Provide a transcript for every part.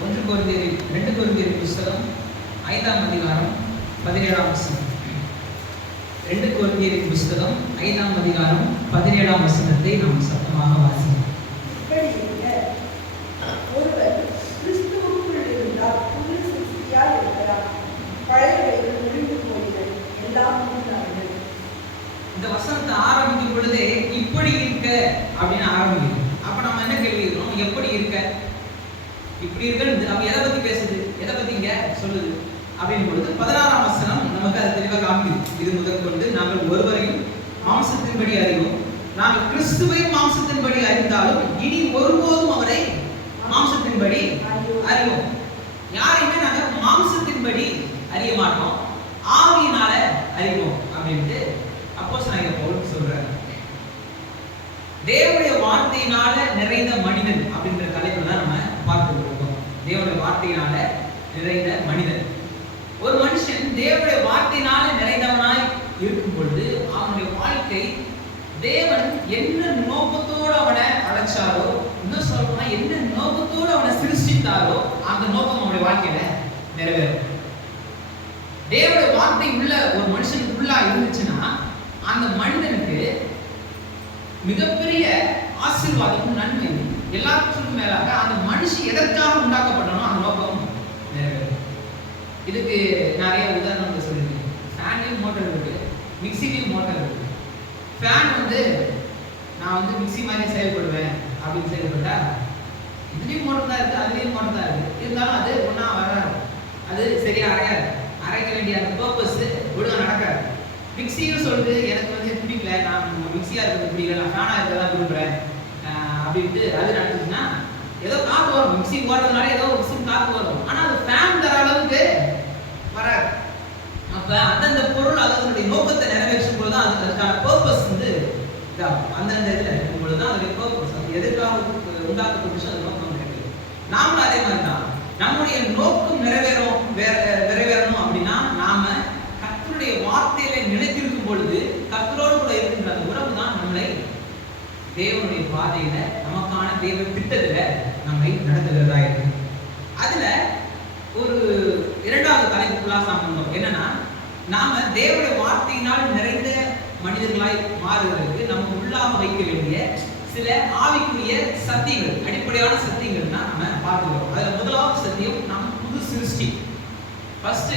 2 கொரிந்தியர் புத்தகம் 5ஆம் அதிகாரம் 17ஆம் வசனம். 2 கொரிந்தியர் புத்தகம் 5ஆம் அதிகாரம் 17ஆம் வசனத்தை நாம் சத்தமாக வாசிப்போம். ஒருவர் கிறிஸ்துவுக்குள் இருந்தால் புது சிருஷ்டியாய் இருக்கிறார். பழையவைகள் ஒழிந்து போயின, எல்லாம் புதிதாயின. இந்த வசனத்தை ஆரம்பிக்கும் பொழுதே இப்படி இருக்க அப்படின்னு ஆரம்பிக்குது. அப்ப நம்ம என்ன கேள்விக்கிறோம்? எப்படி இருக்க, இப்படி இருக்கிறது அப்ப எதை பத்தி பேசுது, எதை பத்தி இங்க சொல்லுது அப்படின் பொழுது 16ஆம் வசனம் நமக்கு அது தெளிவாக காமிக்குது. இது முதல் கொண்டு நாங்கள் ஒருவரையும் மாம்சத்தின்படி அறிவோம், நாங்கள் கிறிஸ்துவை மாம்சத்தின்படி அறிந்தாலும் இனி ஒருபோதும் அவரை மாம்சத்தின்படி அறிவோம். யாரையுமே நாங்க மாம்சத்தின்படி அறிய மாட்டோம், ஆவியினால அறிவோம் அப்படின்ட்டு அப்போஸ்தலனாகிய பவுல் சொல்றாரு. தேவனுடைய வார்த்தையினால நிறைந்த மனிதன் அப்படின்ற தலைப்புல தான் நம்ம பார்த்துட்டு இருக்கோம். தேவனுடைய வார்த்தையினால நிறைந்த மனிதன். ஒரு மனுஷன் தேவனுடைய வார்த்தையினால நிறைந்தவனாய் இருக்கும் பொழுது அவனுடைய வாழ்க்கை தேவன் என்ன நோக்கத்தோடு அவனை அழைச்சாரோ, இன்னும் சொல்லணும்னா என்ன நோக்கத்தோடு அவனை சிருஷ்டித்தாரோ அந்த நோக்கம் அவனுடைய வாழ்க்கையில நிறைவேறும். தேவனுடைய வார்த்தை உள்ள ஒரு மனுஷனுக்குள்ளா இருந்துச்சுன்னா அந்த மனிதனுக்கு மிகப்பெரிய ஆசீர்வாதமும் நன்மையும் எல்லாத்துக்கும் மேலாக அந்த மனுஷன் எதற்காக உண்டாக்கப்படணும் அந்த நோக்கம் நிறைவேறும். இதுக்கு நிறைய உதாரணங்கள் சொல்லியிருக்கேன். ஃபேன்லையும் மோட்டர் இருக்கு, மிக்சிலையும் மோட்டர் இருக்கு. ஃபேன் நான் மிக்சி மாதிரி செயல்படுவேன் அப்படின்னு செயல்பட்டா இதுலேயும் மோட்டர் தான் இருக்கு, அதுலேயும் மோட்டர் தான் இருக்கு. இருந்தாலும் அது ஒன்றா வராது, அது சரியா அரையாது. அரைக்க வேண்டிய அந்த பர்பஸ் ஒழுங்காக நடக்காது. மிக்சின்னு சொல்லிட்டு எனக்கு பிடிக்கல, நான் மிக்சியாக இருக்கிறது பிடிக்கல, நான் ஃபேனாக இருக்கிறதா விரும்புகிறேன் அப்படின்ட்டு அது நடந்துச்சுன்னா ஏதோ காற்று வரும். மிக்சி ஓடுறதுனால ஏதோ காற்று வரும், ஆனால் அது ஃபேன் தர அளவுக்கு வராது. அப்போ அந்தந்த பொருள் அதனுடைய நோக்கத்தை நிறைவேற்றும் போது தான் அதுக்கான பர்பஸ் இதாகும். அந்தந்த இதில் இருக்கும் பொழுது தான் அதனுடைய பர்பஸ், அது எதுக்காக உண்டாக்கப்பட்டுச்சு அது நோக்கம் கிடைக்கும். நாமளும் அதே மாதிரி தான் நம்முடைய நோக்கம் நிறைவேறணும் அப்படின்னா நாம கர்த்தருடைய வார்த்தையில நிலைத்திருக்கும் பொழுது கர்த்தரோடு கூட இருக்கின்ற அந்த உறவு தான் நம்மளை தேவனுடைய பாதையில நமக்கான தேவ திட்டத்துல நம்மை நடத்துகிறதா இருக்கு. அதுல ஒரு 2வது தலைப்புக்குள்ளாக நாம் வந்தோம். என்னன்னா நாம தேவனுடைய வார்த்தையினால் நிறைந்த மனிதர்களாய் மாறுவதற்கு நம்ம உள்ளாக வைக்க வேண்டிய சில ஆவிக்குரிய சத்தியங்கள், அடிப்படையான சத்தியங்கள் தான் நம்ம பார்க்கிறோம். அதுல முதலாவது சத்தியம் நம்ம புது சிருஷ்டி. ஃபர்ஸ்ட்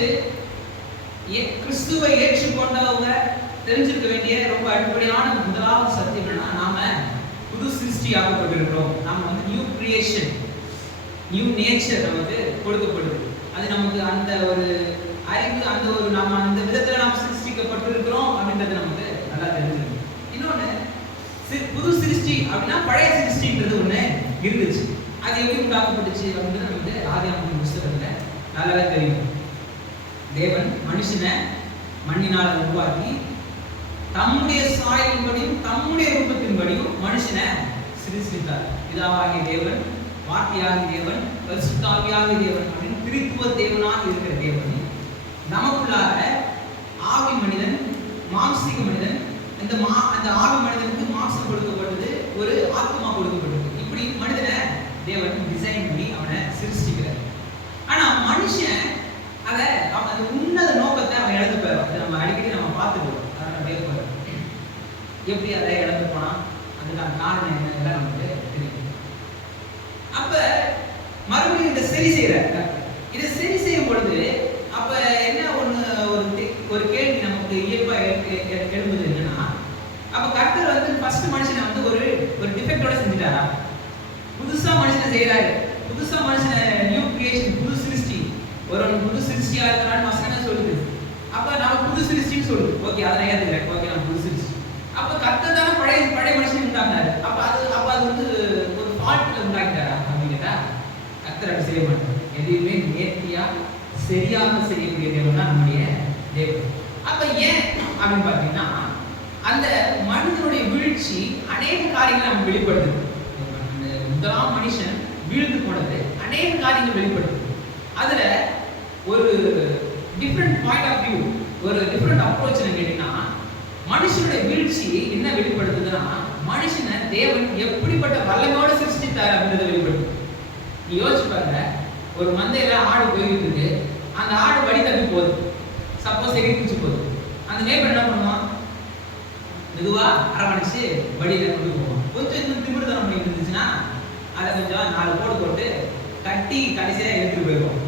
கிறிஸ்துவை ஏற்றுக்கொண்டவங்க தெரிஞ்சிருக்க வேண்டிய ரொம்ப அடிப்படையான முதலாவது சத்தியம் என்னன்னா நாம புது சிருஷ்டியாக்கப்பட்டிருக்கிறோம். நம்ம நியூ கிரியேஷன், நியூ நேச்சர் நமக்கு கொடுக்கப்படுது. அது நமக்கு அந்த ஒரு அறிவு, அந்த ஒரு நாம அந்த விதத்துல நாம் சிருஷ்டிக்கப்பட்டிருக்கிறோம் அப்படின்றது நமக்கு நல்லா தெரிஞ்சிருக்கு. இன்னொன்னு புது சிருஷ்டி அப்படின்னா பழைய சிருஷ்டின்றது ஒண்ணு இருந்துச்சு. அது எப்படி உண்டாக்கப்பட்டுச்சு அப்படின்றது நமக்கு ஆதியாகம புத்தகத்துல நல்லாவே தெரியும். தேவன் மனுஷனை மண்ணினால் உருவாக்கி தம்முடைய சாயலின்படியும் தம்முடைய ரூபத்தின்படியும் மனுஷனை சிருஷ்டித்தார். பிதாவாகிய தேவன், வார்த்தையாகிய தேவன், பரிசுத்தாவியாகிய தேவன் அப்படின்னு திரித்துவ தேவனாக இருக்கிற தேவன் நமக்குள்ளாக ஆவி மனிதன், மாம்சீக மனிதன், அந்த ஆவி மனிதனுக்கு மாம்சம் கொடுக்கப்பட்டது, ஒரு ஆத்மா கொடுக்கப்பட்டது. இப்படி மனிதனை தேவன் டிசைன் பண்ணி அவனை சிருஷ்டிக்கிறார். ஆனா மனுஷன் அதை அந்த உன்னத நோக்கத்தை அவன் இழந்து போயிடும். அதை நம்ம அடிக்கடி நம்ம பார்த்துக்கிறோம். எப்படி அதை இழந்து போனா அதுக்கான காரணம் என்ன நமக்கு தெரியும். அப்ப மறுபடியும் இதை சரி செய்யும் பொழுது அப்ப என்ன ஒரு கேள்வி நமக்கு இயல்பா எழும்புது. என்னன்னா அப்ப கர்த்தர் ஃபர்ஸ்ட் மனுஷனை ஒரு டிஃபெக்டோட செஞ்சுட்டாரா? புதுசா மனுஷனை செய்யறாரு, புதுசா மனுஷனை நியூ கிரியேஷன், புது சிருஷ்டி, ஒரு புது சிருஷ்டியா இருக்கிறான்னு வசனமே சொல்லுது. அப்ப நம்ம புது சிருஷ்டின்னு சொல்லுது. ஓகே, அதை ஏத்துக்கிறேன். ஓகே, நம்ம புது சிருஷ்டி. அப்ப கர்த்தர் தானே பழைய மனுஷன் உண்டாக்குனாரு. அப்ப அது ஒரு ஃபால்ட்ல உண்டாக்கிட்டாரா அப்படின்னு கேட்டா கர்த்தர் அப்படி செய்ய மாட்டார். எதையுமே நேர்த்தியா சரியாக செய்யக்கூடிய தேவன் தான் நம்முடைய தேவன். அப்ப ஏன் அப்படின்னு பாத்தீங்கன்னா அந்த மனிதனுடைய வீழ்ச்சி அநேக காரியங்களை நம்ம வெளிப்படுத்துது. முதலாம் மனுஷன் வீழ்ந்து போனது அநேக காரியங்கள் வெளிப்படுத்துது. அதுல ஒரு டிஃப்ரெண்ட் பாயிண்ட் ஆஃப் வியூ, ஒரு டிஃப்ரெண்ட் அப்ரோச் கேட்டீங்கன்னா மனுஷனுடைய வீழ்ச்சி என்ன வெளிப்படுத்துதுன்னா மனுஷனை தேவன் எப்படிப்பட்ட வல்லமையோட சிருஷ்டித்தார் அப்படின்றத வெளிப்படுத்துது. நீ யோசிச்சு பாருங்க, ஒரு மந்தையில ஆடு போயிட்டு இருக்கு, அந்த ஆடு வழி தப்பி போகுது, சப்போஸ் எகிரி குச்சி போகுது, அந்த மேய்ப்பன் என்ன பண்ணுவான்? மெதுவா அரவணைச்சு வழியில கொண்டு போவான். கொஞ்சம் இன்னும் திமிர்தனம் பண்ணிட்டு இருந்துச்சுன்னா அதை கொஞ்சம் 4 கோடு போட்டு கட்டி கடைசியா எடுத்துட்டு போயிடுவான்.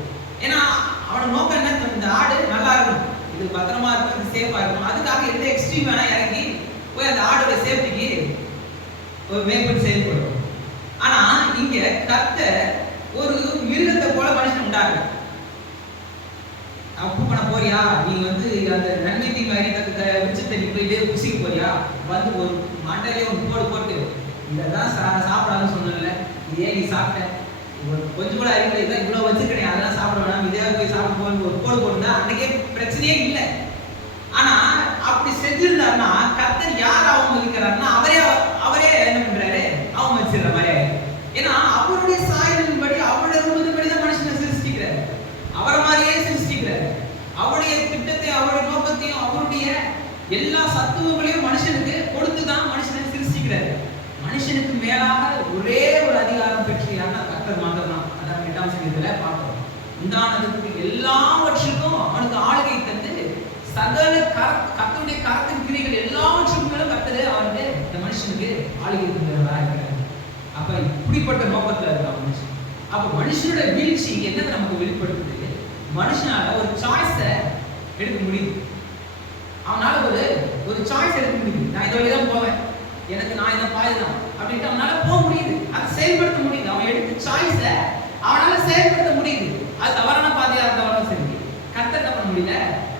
ஏன்னா அவனோட நோக்கம் என்ன? இந்த ஆடு நல்லா இருக்கும், இது பத்திரமா இருக்கும், இது சேஃபா இருக்கும். அதுக்காக எந்த எக்ஸ்ட்ரீம் வேணா இறங்கி போய் அந்த ஆடோட சேஃப்டிக்கு ஒரு மேய்ப்பன் செயல்படும். ஆனா இங்க கர்த்தர் ஒரு மிருகத்தை போல மனுஷன் உண்டாங்க. தப்பு பண்ண போறியா, நீ வந்து அந்த நன்மை தீமை விருட்சத்தை நீ போயிட்டு புசிக்க போறியா, வந்து ஒரு மண்டையிலே ஒரு கோடு போட்டு இதெல்லாம் சாப்பிடாதுன்னு சொன்னல, இதே நீ சாப்பிட்ட, கொஞ்சம் கூட அறிவுரை தான் இவ்வளவு வச்சுக்கிறேன், அதெல்லாம் சாப்பிட வேணாம், இதே போய் சாப்பிட போய் ஒரு கோடு போட்டுனா அன்னைக்கே பிரச்சனையே இல்லை. ஆனா அப்படி செஞ்சிருந்தாருன்னா கர்த்தர் யார் அவமதிக்கிறாருன்னா அவரே என்ன பண்றாரு? அவமதிச்சிடுற மாதிரி. ஏன்னா அவருடைய சாயலின்படி அவருடைய ரூபத்தின்படி தான் மனுஷனை சிருஷ்டிக்கிறாரு, அவரை மாதிரியே சிருஷ்டிக்கிறாரு. அவருடைய திட்டத்தை அவருடைய நோக்கத்தையும் அவருடைய எல்லா சத்துவங்களையும் மனுஷனுக்கு கொடுத்துதான் மனுஷனை சிருஷ்டிக்கிறாரு. மனுஷனுக்கு மேலாக ஒரே ஒரு அதிகாரம் பெற்று யாருன்னா கர்த்தர் மாத்திரம். அதான் 8ஆம் சங்கீதத்துல பார்க்கிறோம். உண்டானதுக்கு எல்லாவற்றுக்கும் அவனுக்கு ஆளுகை தந்து சகல கர்த்தருடைய கரத்தின் கிரியைகள் எல்லாவற்றுக்கும் மேலும் கர்த்தர் அவனுக்கு இந்த மனுஷனுக்கு ஆளுகை தந்தவரா இருக்கிறார். அப்ப இப்படிப்பட்ட நோக்கத்துல இருக்கான் மனுஷன். அப்ப மனுஷனோட வீழ்ச்சி என்னது நமக்கு வெளிப்படுத்துது? மனுஷனால ஒரு சாய்ஸ எடுக்க முடியுது. அவனால ஒரு சாய்ஸ் எடுக்க முடியுது. நான் இந்த வழிதான் போவேன், எனக்கு நான் இந்த பாதுதான் அப்படின்ட்டு அவனால போக முடியுது, அதை செயல்படுத்த முடியுது. அவன் எடுத்த சாய்ஸ அவனால செயல்படுத்த முடியுது. அது தவறான பாதையா இருந்தாலும் சரி, கர்த்தர் என்ன பண்ண முடியல,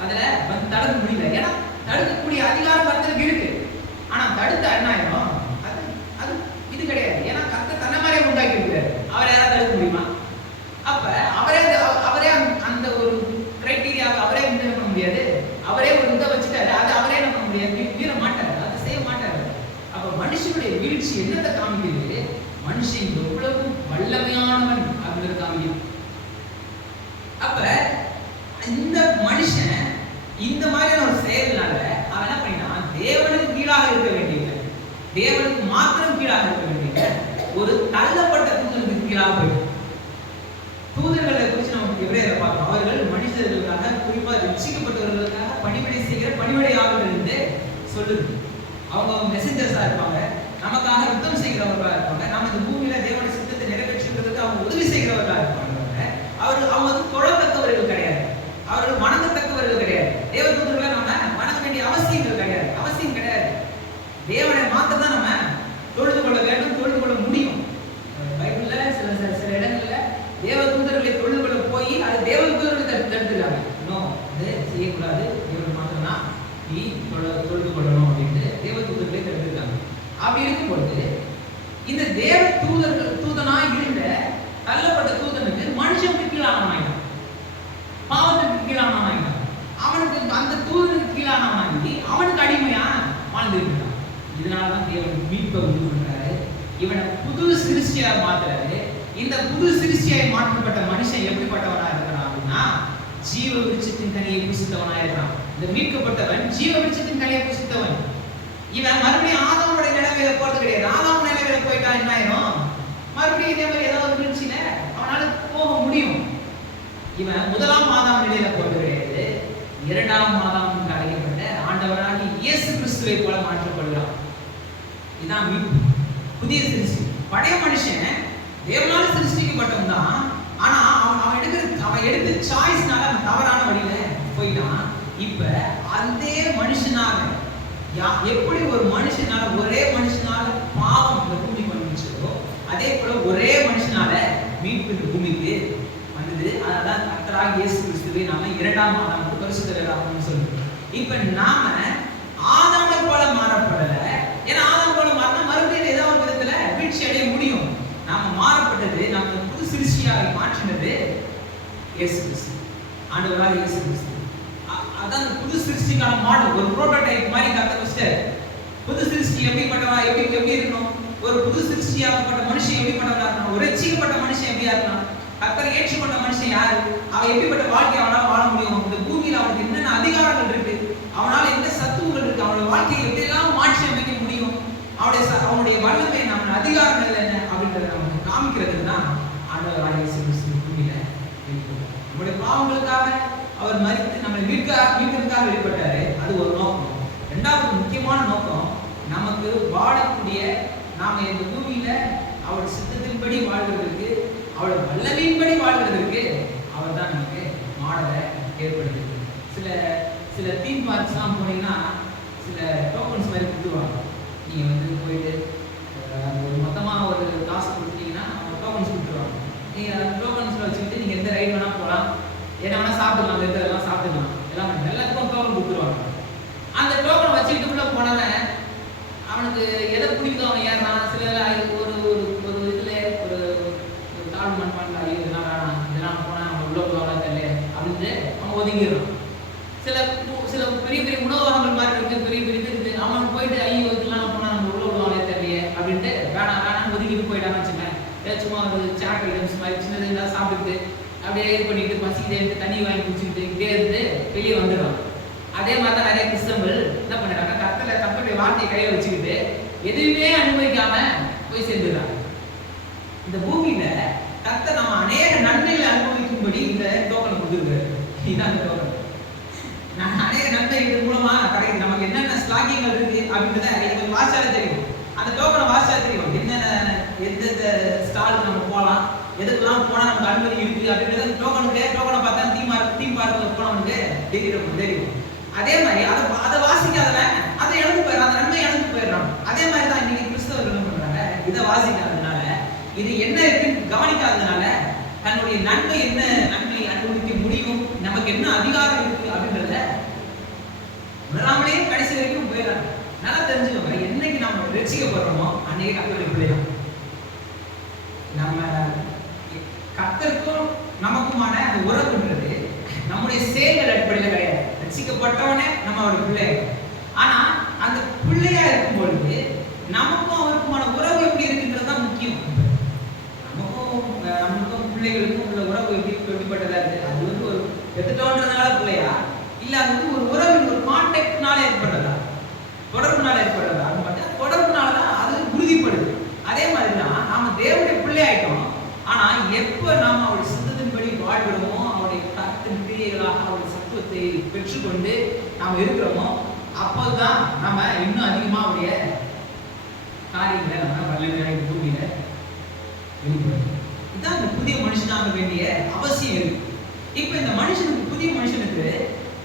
அதுல வந்து தடுக்க முடியல. ஏன்னா தடுக்கக்கூடிய அதிகாரம் கர்த்தருக்கு இருக்கு. ஆனா தடுத்த என்ன ஆயிடும்? அது இது கிடையாது. ஏன்னா கர்த்தர் தன்னை மாதிரியே உண்டாக்கி இருக்கிறாரு, அவரை யாராவது தடுக்க முடியுமா? அப்ப அவரே அந்த ஒரு கிரைட்டீரியாவை அவரே என்ன பண்ண முடியாது, அவரே ஒரு இதை வச்சுட்டாரு, அது அவரே என்ன பண்ண முடியாது, மீற மாட்டாரு, அதை செய்ய மாட்டாரு. அப்ப மனுஷனுடைய வீழ்ச்சி என்னத்தை காமிக்கிறது? மனுஷன் எவ்வளவு வல்லமையானவன் அப்படிங்கிறது காமிக்கிறது. அப்ப இந்த மனுஷன் இந்த மாதிரியான ஒரு செயல்னால அவன் என்ன பண்ணினான்? தேவனுக்கு கீழாக இருக்க வேண்டியது, தேவனுக்கு மாத்திரம் கீழாக இருக்க வேண்டியது ஒரு தள்ளப்பட்ட தூதனுக்கு கீழாக போயிடும். தூதர்களை குறித்து நம்ம எபிரேயரை பார்க்கிறோம். அவர்கள் மனிதர்களுக்காக, குறிப்பாக ரட்சிக்கப்பட்டவர்களுக்காக பணிவிடை செய்கிற பணிவிடையாளர்கள் என்று சொல்லுது. அவங்க மெசஞ்சர்ஸா இருப்பாங்க, நமக்காக யுத்தம் செய்கிறவர்களா இருப்பாங்க, நம்ம இந்த பூமியில தேவனுடைய சித்தத்தை நிறைவேற்றுவதற்கு அவங்க உதவி செய்கிறவர்களா இருப்பாங்க. அவங்க வந்து தொழத்தக்கவர்கள் கிடையாது, அவர்கள் வணங்கத்தக்கவர்கள் கிடையாது. தேவதூதர்களை நம்ம வணங்க வேண்டிய அவசியங்கள் கிடையாது, அவசியம் கிடையாது. தேவனை மாத்திரம் தான் நம்ம தொழுது கொள்ள வேண்டும், தொழுது கொள்ள முடியும். பைபிள்ல சில இடங்கள்ல தேவதூதர்களை தொழுது கொள்ள போய் அது தேவதூதர்களை தடுத்துருக்காங்க. இன்னும் அது செய்யக்கூடாது, தேவன் மாத்திரம் தான் நீ தொழுது கொள்ளணும் அப்படின்ட்டு தேவதூதர்களை தடுத்துருக்காங்க. அப்படி இருக்கும்பொழுது இந்த தேவ தூதனா இருந்த தள்ளப்பட்ட தூதனுக்கு மனுஷனுக்கு கீழானவனாயிட்டான், பாவத்துக்கு கீழானவனாயிட்டான். அவனுக்கு அந்த தூதனுக்கு கீழானவனாகி அவனுக்கு அடிமையா வாழ்ந்துருக்கான். இதனாலதான் தேவன் மீட்பை உண்டு பண்றாரு, இவனை புது சிருஷ்டியா மாத்துறாரு. இந்த புது சிருஷ்டியாய் மாற்றப்பட்ட மனுஷன் எப்படிப்பட்டவனா இருக்கிறான் அப்படின்னா, ஜீவ விருட்சத்தின் கனியை புசித்தவனா இருக்கிறான். இந்த மீட்கப்பட்டவன் ஜீவ விருட்சத்தின் கனியை புசித்தவன். இவன் மறுபடியும் ஆதாமுடைய நிலைமையில போறது கிடையாது. ஆதாம் நிலைமையில போயிட்டா என்ன ஆயிரும்? மறுபடியும் இதே மாதிரி ஏதாவது வீழ்ச்சியில அவனால போக முடியும். இவன் முதலாம் ஆதாம் நிலையில போறது கிடையாது, 2ஆம் ஆதாம் என்று அழைக்கப்பட்ட ஆண்டவராகிய இயேசு கிறிஸ்துவை போல மாற்றப்படுகிறான். இதுதான் மீட்பு, புதிய சிருஷ்டி. பழைய மனுஷன் தேவனால சிருஷ்டிக்கப்பட்டவன் தான். ஆனா அவன் எடுத்த சாய்ஸ்னால அவன் தவறான வழியில போயிட்டான். இப்ப அதே மனுஷனாக எப்படி ஒரு மனுஷனால, ஒரே மனுஷனால பாவம் இந்த பூமி வந்துச்சோ, அதே போல ஒரே மனுஷனால மீட்பு இந்த பூமிக்கு வந்தது. அதனால கர்த்தராகிய இயேசு கிறிஸ்துவை நாம 2ஆம் ஆதாமுக்கு பரிசுத்த வேதாகமம் சொல்லுது. இப்ப நாம ஆதாமை போல மாறப்படல. ஏன்னா ஆதாம் போல மாறினா மறுபடியும் ஏதாவது ஒரு விதத்துல வீழ்ச்சி அடைய முடியும். நாம மாறப்பட்டது, நம்ம புது சிருஷ்டியாக மாற்றினது இயேசு கிறிஸ்து, ஆண்டவராகிய இயேசு கிறிஸ்து. அதான் புது சிருஷ்டிக்கான மாடல், ஒரு புரோட்டோடைப் மாதிரி கர்த்தர் வச்சிட்டாரு. புது சிருஷ்டி எப்படிப்பட்டவா, எப்படி இருக்கணும், ஒரு புது சிருஷ்டியாகப்பட்ட மனுஷன் எப்படிப்பட்டவனா இருக்கணும், ஒரு ரட்சிக்கப்பட்ட மனுஷன் எப்படியா இருக்கணும், கர்த்தரை ஏற்றுக்கொண்ட மனுஷன் யாரு, அவன் எப்படிப்பட்ட வாழ்க்கை அவனால வாழ முடியும், இந்த பூமியில அவனுக்கு என்னென்ன அதிகாரங்கள் இருக்கு, அவனால என்ன சத்துவங்கள் இருக்கு, அவனோட வாழ்க்கையை எப்படியெல்லாம் மாற்றி அமைக்க முடியும், அவனுடைய வல்லமை, நம்ம அதிகாரங்கள் என்ன அப்படின்றத நமக்கு காமிக்கிறதுக்கு தான் ஆண்டவராகிய இயேசு கிறிஸ்து பூமியில வெளிப்பட்டார். நம்முடைய பாவங்களுக்காக அவர் மரித்து நம்மை மீட்கிறதுக்காக வெளிப்பட்டாரு. அது ஒரு நோக்கம். இரண்டாவது முக்கியமான நோக்கம், நமக்கு வாழக்கூடிய நாம இந்த பூமியில அவருடைய சித்தத்தின்படி வாழ்கிறதுக்கு, அவருடைய வல்லமையின்படி வாழ்கிறதுக்கு அவர் தான் நமக்கு மாடலை ஏற்படுத்தி. சில தீம் பார்க்ஸ்லாம் போனீங்கன்னா சில டோக்கன்ஸ் மாதிரி கொடுத்துருவாங்க. நீங்கள் வந்து போயிட்டு ஒரு மொத்தமாக ஒரு காசு கொடுத்தீங்கன்னா அவங்க டோக்கன்ஸ் கொடுத்துருவாங்க. நீங்கள் அந்த டோக்கன்ஸில் வச்சுக்கிட்டு நீங்கள் எந்த ரைடு வேணால் போகலாம், என்ன வேணால் சாப்பிடலாம், அந்த இதெல்லாம் சாப்பிட்டுக்கலாம், எல்லாம் எல்லாத்துக்கும் டோக்கன் கொடுத்துருவாங்க. அந்த டோக்கன் வச்சுக்கிட்டு உள்ள போனவன் அவனுக்கு எதை பிடிக்குதோ அவன் ஏறான். சில ஒரு ஒரு இதில் ஒரு தாழ் மண்பான்ல ஐயோ இதெல்லாம் வேணாம், இதெல்லாம் போனால் அவன் உள்ள போவாங்க தெரியல அப்படின்ட்டு அவன் ஒதுங்கிடுறான். சில பெரிய பெரிய உணவகங்கள் மாதிரி இருக்கு, பெரிய பெரிய இது இருக்கு, அவன் போயிட்டு ஐயோ இதெல்லாம் போனால் நம்ம உள்ள விடுவாங்களே தெரியல அப்படின்ட்டு வேணாம் ஒதுக்கிட்டு போயிட்டான்னு வச்சுக்கேன். சும்மா ஒரு சாட் ஐட்டம்ஸ் மாதிரி சின்னது எல்லாம் சாப்பிட்டுட்டு அப்படியே இது பண்ணிட்டு பசிக்கிட்டே தண்ணி வாங்கி குடிச்சுக்கிட்டு இப்படியே இருந்து வெளியே வந்துடுறான். அதே மாதிரி தான் நிறைய கிறிஸ்தவர்கள் என்ன பண்ணிடுறாங்க, கர்த்தருடைய வார்த்தையை கையில் வச்சுக்கிட்டு எதுவுமே அனுபவிக்காம போய் சேர்ந்துடுறாங்க. இந்த பூமியில கர்த்தர் நம்ம அநேக நன்மைகளை அனுபவிக்கும்படி இந்த டோக்கனை கொடுத்துருக்காரு. இதுதான் அந்த டோக்கன். நான் அநேக நன்மைகள் மூலமா கிடைக்கும் நமக்கு என்னென்ன ஸ்லாக்கியங்கள் இருக்கு அப்படின்றத எனக்கு வாசிச்சாலே தெரியும். அந்த டோக்கனை வாசிச்சா தெரியும் என்னென்ன எந்த ஸ்டாலுக்கு நம்ம போகலாம், எதுக்கெல்லாம் போனால் நமக்கு அனுமதி இருக்கு அப்படின்றது டோக்கனை பார்த்தா தீம் பார்க்கில் போனவனுக்கு தெரியும். அதே மாதிரி அதை வாசிக்காதவன் அதை இழந்து போயிடறான், அந்த நன்மை இழந்து போயிடறான். அதே மாதிரி தான் இன்னைக்கு கிறிஸ்தவர்கள் என்ன பண்றாங்க, இதை வாசிக்காததுனால, இது என்ன இருக்குன்னு கவனிக்காததுனால தன்னுடைய நன்மை என்ன நன்மை அனுபவிக்க முடியும், நமக்கு என்ன அதிகாரம் இருக்கு அப்படின்றத உணராமலே கடைசி வரைக்கும் போயிடறாங்க. நல்லா தெரிஞ்சுக்கோங்க, என்னைக்கு நம்ம ரட்சிக்கப்படுறோமோ அன்னைக்கு கர்த்தருடைய பிள்ளைதான். நம்ம கர்த்தருக்கும் நமக்குமான அந்த உறவுன்றது நம்முடைய செயல்கள் அடிப்படையில் கிடையாது. ரட்சிக்கப்பட்டவனே நம்ம அவருடைய பிள்ளை. ஆனா அந்த பிள்ளையா இருக்கும் பொழுது நமக்கும் அவருக்குமான உறவு எப்படி இருக்குன்றது தான் முக்கியம். நமக்கும் பிள்ளைகளுக்கும் உள்ள உறவு எப்படிப்பட்டதா இருக்கு, அது வந்து ஒரு எடுத்துட்டோன்றதுனால பிள்ளையா இல்ல, அது வந்து ஒரு உறவின் ஒரு கான்டாக்ட்னால ஏற்படுறதா, தொடர்புனால ஏற்படுறதா, தொடர்புனாலதான் அது உறுதிப்படுது. அதே மாதிரிதான் நாம தேவனுடைய பிள்ளை ஆயிட்டோம். ஆனா எப்ப நாம அவருடைய சித்தத்தின்படி வாழ்கிறோமோ, அவருடைய கர்த்தரின் கிரியைகளாக அவருடைய சத்துவத்தை பெற்றுக்கொண்டு நாம் இருக்கிறோமோ, அப்போதான் நம்ம இன்னும் அதிகமா அவருடைய காரியங்களை நம்ம வல்லமையாக பூமியில வெளிப்படுத்தும். இதுதான் இந்த புதிய மனுஷனாக வேண்டிய அவசியம் இருக்கு. இப்ப இந்த மனுஷனுக்கு, புதிய மனுஷனுக்கு,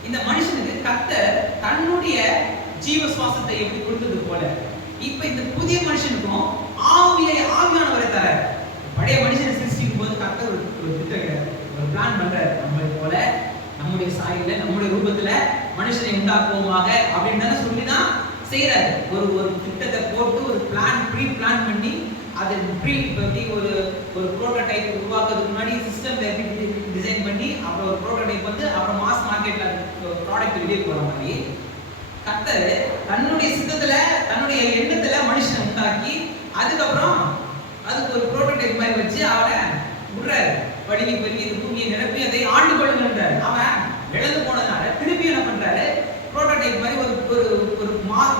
இந்த மனுஷனுக்கு கர்த்தர் தன்னுடைய ஜீவ சுவாசத்தை எப்படி கொடுத்தது போல இப்ப இந்த புதிய மனுஷனுக்கும் ஆவியானவரை தர. பழைய மனுஷனை சிருஷ்டிக்கும் போது கர்த்தர் ஒரு திட்டம், ஒரு பிளான் பண்றாரு. நம்மளை போல நம்முடைய சாயல்ல நம்முடைய ரூபத்துல மனுஷனை உண்டாக்குவோமாக அப்படின்னு சொல்லிதான் செய்யறாரு. ஒரு திட்டத்தை போட்டு ஒரு ப்ரீ பிளான் பண்ணி அதை ஒரு புரோட்டோடைப் உருவாக்குறதுக்கு முன்னாடி சிஸ்டம் எப்படி டிசைன் பண்ணி அப்புறம் ஒரு புரோட்டோடைப் வந்து அப்புறம் மாஸ் மார்க்கெட்ல ப்ராடக்ட் வெளியே போற மாதிரி கர்த்தர் தன்னுடைய சித்தத்துல தன்னுடைய எண்ணத்துல மனுஷனை உண்டாக்கி அதுக்கப்புறம் அதுக்கு ஒரு புரோட்டோடைப் மாதிரி வச்சு அவனை விடுறாரு. படுகி பெருகி இந்த பூமியை நிரப்பி அதை ஆண்டு கொள்ளுங்கன்றாரு. அவன் இழந்து போனதுனால திருப்பி என்ன பண்றாரு, புரோட்டோடைப் மாதிரி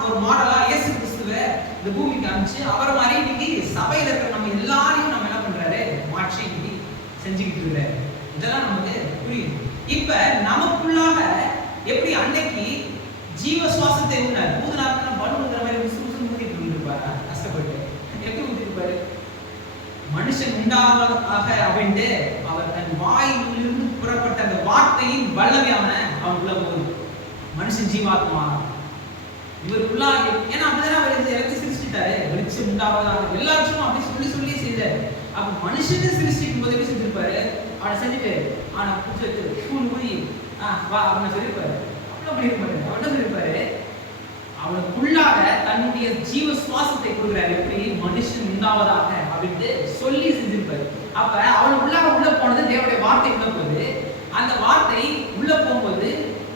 ஒரு மாடலா இயேசு கிறிஸ்துவை இந்த பூமிக்கு அனுப்பிச்சு அவர் மாதிரி இன்னைக்கு சபையில இருக்கிற நம்ம எல்லாரையும் நம்ம என்ன பண்றாரு, மாற்றி இன்னைக்கு செஞ்சுக்கிட்டு இருக்கிறாரு. இதெல்லாம் நமக்கு புரியும். இப்ப நமக்குள்ளாக எப்படி அன்னைக்கு ஜீவ சுவாசத்தை ஊதுனாருன்னா பலூன்ங்கிற மாதிரி ஊதிட்டு இருப்பாரா, கஷ்டப்பட்டு எப்படி ஊதிருப்பாரு. மனுஷன் உண்டாக அப்படின்ட்டு அவர் தன் வாயிலிருந்து புறப்பட்ட அந்த வார்த்தையின் வல்லமையான அவனுக்குள்ள போகுது. மனுஷன் ஜீவாத்மா இவருக்குள்ள, ஏன்னா அப்படிதான் அவர் எல்லாத்தையும் சிருஷ்டிட்டாரு. வெளிச்சம் உண்டாவதாக எல்லாச்சும் அப்படி சொல்லி செய்தாரு. அப்ப மனுஷனை சிருஷ்டிக்கும் போது எப்படி செஞ்சிருப்பாரு, அவனை செஞ்சுட்டு அவனை பிடிச்சி வச்சு ஸ்கூல் ஊதி வா அவனை சொல்லியிருப்பாரு. அப்படிலாம் பண்ணியிருப்பாரு. அவன் என்ன சொல்லியிருப்பாரு, அவனுக்குள்ளாக தன்னுடைய ஜீவ சுவாசத்தை கொடுக்குறாரு. எப்படி மனுஷன் உண்டாவதாக அப்படின்ட்டு சொல்லி செஞ்சிருப்பாரு. அப்ப அவனுக்குள்ளாக உள்ள போனது தேவனுடைய வார்த்தை உள்ள போகுது. அந்த வார்த்தை உள்ள போகும்போது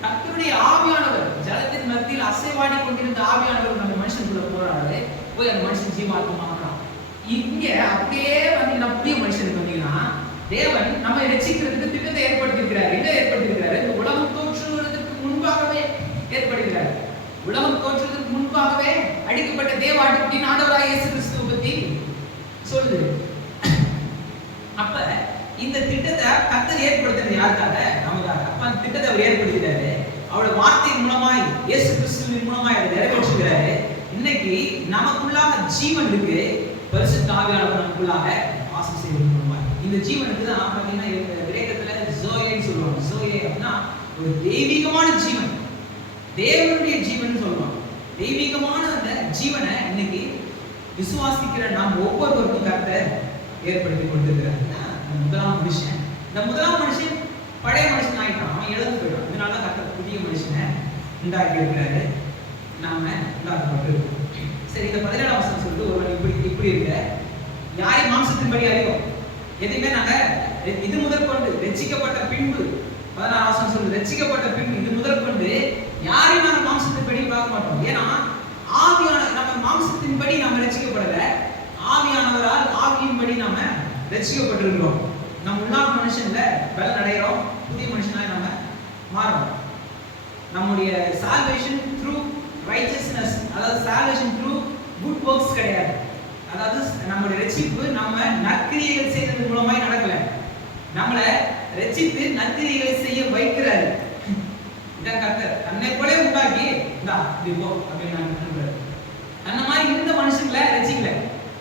கர்த்தருடைய ஆவியானவர் ஜலத்தின் மத்தியில் அசைவாடி கொண்டிருந்த ஆவியானவர் அந்த மனுஷனுக்குள்ள போறாரு. போய் அந்த மனுஷன் ஜீவாத்மாக்குறான். இங்க அப்படியே வந்து புதிய மனுஷனுக்கு வந்தீங்கன்னா தேவன் நம்ம ரட்சிக்கிறதுக்கு திட்டத்தை ஏற்படுத்தியிருக்கிறார். என்ன ஏற்படுத்தியிருக்கிறாரு, இந்த உலகம் தோற்றுவதற்கு முன்பாகவே ஏற்படுகிறார். உலகம் தோற்றுவதற்கு முன்பாகவே அடிக்கப்பட்ட தேவ ஆட்டுக்குட்டியின் ஆண்டவராகிய இயேசு கிறிஸ்துவை பத்தி சொல்லுது. அப்ப இந்த திட்டத்தை கர்த்தர் ஏற்படுத்தினது யாருக்காக? நமக்காக. அப்ப அந்த திட்டத்தை அவர் ஏற்படுத்திட்டாரு. அவருடைய வார்த்தை மூலமாய் இயேசு கிறிஸ்துவின் மூலமாய் அதை நிறைவேற்றுகிறாரு. இன்னைக்கு நமக்குள்ளாக ஜீவன் இருக்கு. பரிசுத்த ஆவியானவர் நமக்குள்ளாக வாசம் செய்வது மூலமாய் இந்த ஜீவனுக்கு தான் பார்த்தீங்கன்னா கிரேக்கத்துல ஜோயேன்னு சொல்லுவாங்க. ஜோயே அப்படின்னா ஒரு தெய்வீகமான ஜீவன், தேவனுடைய ஜீவன் சொல்லுவாங்க. தெய்வீகமான அந்த ஜீவனை இன்னைக்கு விசுவாசிக்கிற நாம் ஒவ்வொருவருக்கும் கர்த்தர் ஏற்படுத்தி கொண்டிருக்கிறார். முதலாம் மனுஷன், இந்த முதலாம் மனுஷன் பழைய மனுஷன் ஆயிட்டான், அவன் இழந்து போயிட்டான். இதனால கர்த்தர் புதிய மனுஷனை உண்டாக்கி இருக்கிறாரு, நாம உண்டாக்கப்பட்டிருக்கோம். சரி, இந்த 17ஆம் வசனம் சொல்லிட்டு ஒரு இப்படி இருக்க யாரை மாம்சத்தின்படி அறிவோம்? எதுவுமே நாங்க இது முதற்கொண்டு ரட்சிக்கப்பட்ட பின்பு 16ஆம் வசனம் சொல்லுது, ரட்சிக்கப்பட்ட பின்பு இது முதற்கொண்டு யாரையும் நாங்க மாம்சத்தின்படி பார்க்க மாட்டோம். ஏன்னா ஆவியான நம்ம மாம்சத்தின்படி நாம ரட்சிக்கப்படல, ஆவியானவரால் ஆவியின்படி நாம ரட்சிக்கப்பட்டிருக்கிறோம். நம்ம உள்ளான மனுஷன்ல பலன் அடைகிறோம், புதிய மனுஷனாய் நாம மாறோம். நம்முடைய salvation through righteousness, அதாவது salvation through good works கிடையாது. அதாவது நம்முடைய ரட்சிப்பு நம்ம நற்கிரியைகள் செய்ததன் மூலமாய் நடக்கல, நம்மளை ரட்சித்து நற்கிரியைகளை செய்ய வைக்கிறாரு. இதான் கர்த்தர் தன்னை போல உண்டாக்கி இந்தா இப்படி போ அப்படின்னு நான் சொல்றாரு. அந்த மாதிரி இருந்த மனுஷங்களை ரட்சிக்கல.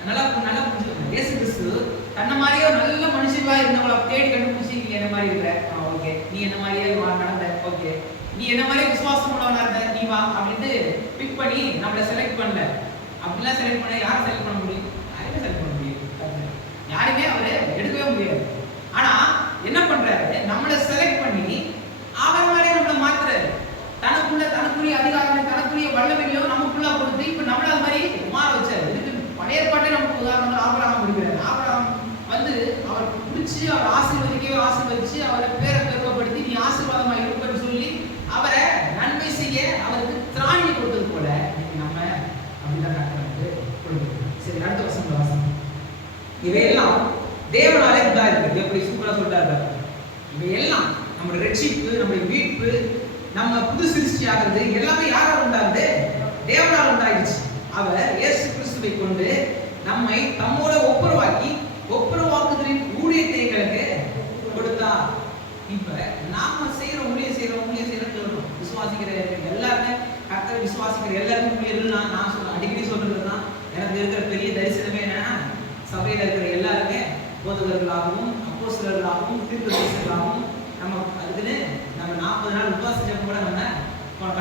நல்லா புரிஞ்சுக்கணும். இயேசு கிறிஸ்து தன்னை மாதிரியே நல்ல மனுஷங்களா இருந்தவங்கள தேடி கண்டுபிடிச்சி நீ என்ன மாதிரி இருக்கிற, ஓகே, நீ என்ன மாதிரியே நடந்த, ஓகே, நீ என்ன மாதிரியே விசுவாசம் உள்ளவனா இருந்த, நீ வா அப்படின்ட்டு பிக் பண்ணி நம்மளை செலக்ட் பண்ணல. அப்படிலாம் செலக்ட் பண்ண யாரை செலக்ட் பண்ண முடியும்? யாருமே செலக்ட் பண்ண முடியும், யாருமே அவரை எடுக்கவே முடியாது. ஆனா என்ன பண்றாரு? நம்மளை செலக்ட் பண்ணி அவர் மாதிரியே நம்மளை மாத்துறாரு. தனக்குரிய அதிகாரம், தனக்குரிய வல்லமைகளையும் நமக்குள்ள கொடுத்து இப்ப நம்மள அது மாதிரி மாற வச்சாரு. இதுக்கு பழைய பாட்டே நமக்கு உதாரணம் ஆபிரகாம் இருக்கிறார். ஆபிரகாம் வந்து அவர் பிடிச்சி அவர் ஆசீர்வதிச்சு அவரை பேரை பெருமைப்படுத்தி நீ ஆசீர்வாதமா இருப்பன்னு சொல்லி அவரை நன்மை செய்ய அவருக்கு திராணியை கொடுத்தது போல நம்ம அப்படிதான் கட்டணத்து கொடுக்கணும். சரி, அடுத்த வசனம். இவையெல்லாம் தேவனாலே உண்டாயிருக்கு. எப்படி சூப்பரா சொல்றாரு. இவையெல்லாம் நம்முடைய ரட்சிப்பு, நம்முடைய மீட்பு, நம்ம புது சிருஷ்டி ஆகிறது எல்லாமே யாரால் உண்டாகுது? தேவனால் உண்டாயிடுச்சு. அவர் இயேசு கிறிஸ்துவை கொண்டு நம்மை தம்மோட ஒப்புரவாக்குதலின் ஊழியத்தை எங்களுக்கு கொடுத்தார். இப்ப நாம செய்யற ஊழியம் செய்யறோம். விசுவாசிக்கிற எல்லாருமே, கர்த்தரை விசுவாசிக்கிற எல்லாருமே ஊழியர்கள். நான் சொல்ல அடிக்கடி சொல்றதுதான் எனக்கு இருக்கிற பெரிய தரிசனமே என்னன்னா, சபையில இருக்கிற எல்லாருமே போதகர்களாகவும் அப்போஸ்தலர்களாகவும் தீர்க்கதரிசிகளாகவும் நம்ம அதுக்குன்னு நம்ம 40 நாள் உபவாச ஜெபம் கூட நம்ம போன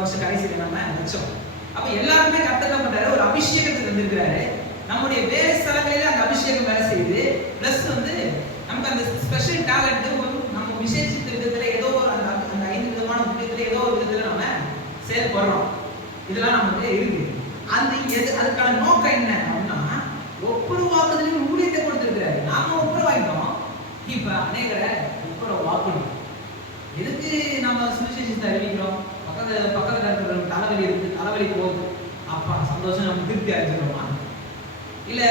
வருஷம் கடைசியில் நம்ம வச்சோம். அப்ப எல்லாருமே கர்த்தர் என்ன பண்றாரு? ஒரு அபிஷேகத்தை தந்திருக்கிறாரு. நம்முடைய வேலை ஸ்தலங்களில அந்த அபிஷேகம் வேலை செய்யுது. பிளஸ் வந்து நமக்கு அந்த ஸ்பெஷல் டேலண்ட் நம்ம விசேஷித்த விதத்துல ஏதோ ஒரு அந்த 5 விதமான விதத்துல ஏதோ ஒரு விதத்துல நம்ம செயல்படுறோம். இதெல்லாம் நமக்கு இருக்கு. அதுக்கான நோக்கம் என்ன அப்படின்னா, ஒப்புரவாக்குதலின் ஊழியத்தை கொடுத்திருக்கிறாரு. நாம ஒப்புரவாயிட்டோம், இப்ப அநேகரை ஒப்புரவாக்கணும். எதுக்கு நம்ம சுவிசேஷத்தை அறிவிக்கிறோம்? பக்கத்துல இருக்கிற தலைவலி இருக்கு, தலைவலி போகுது, அப்பா சந்தோஷம், நம்ம திருப்தி அடைஞ்சிடுவோமா? இல்ல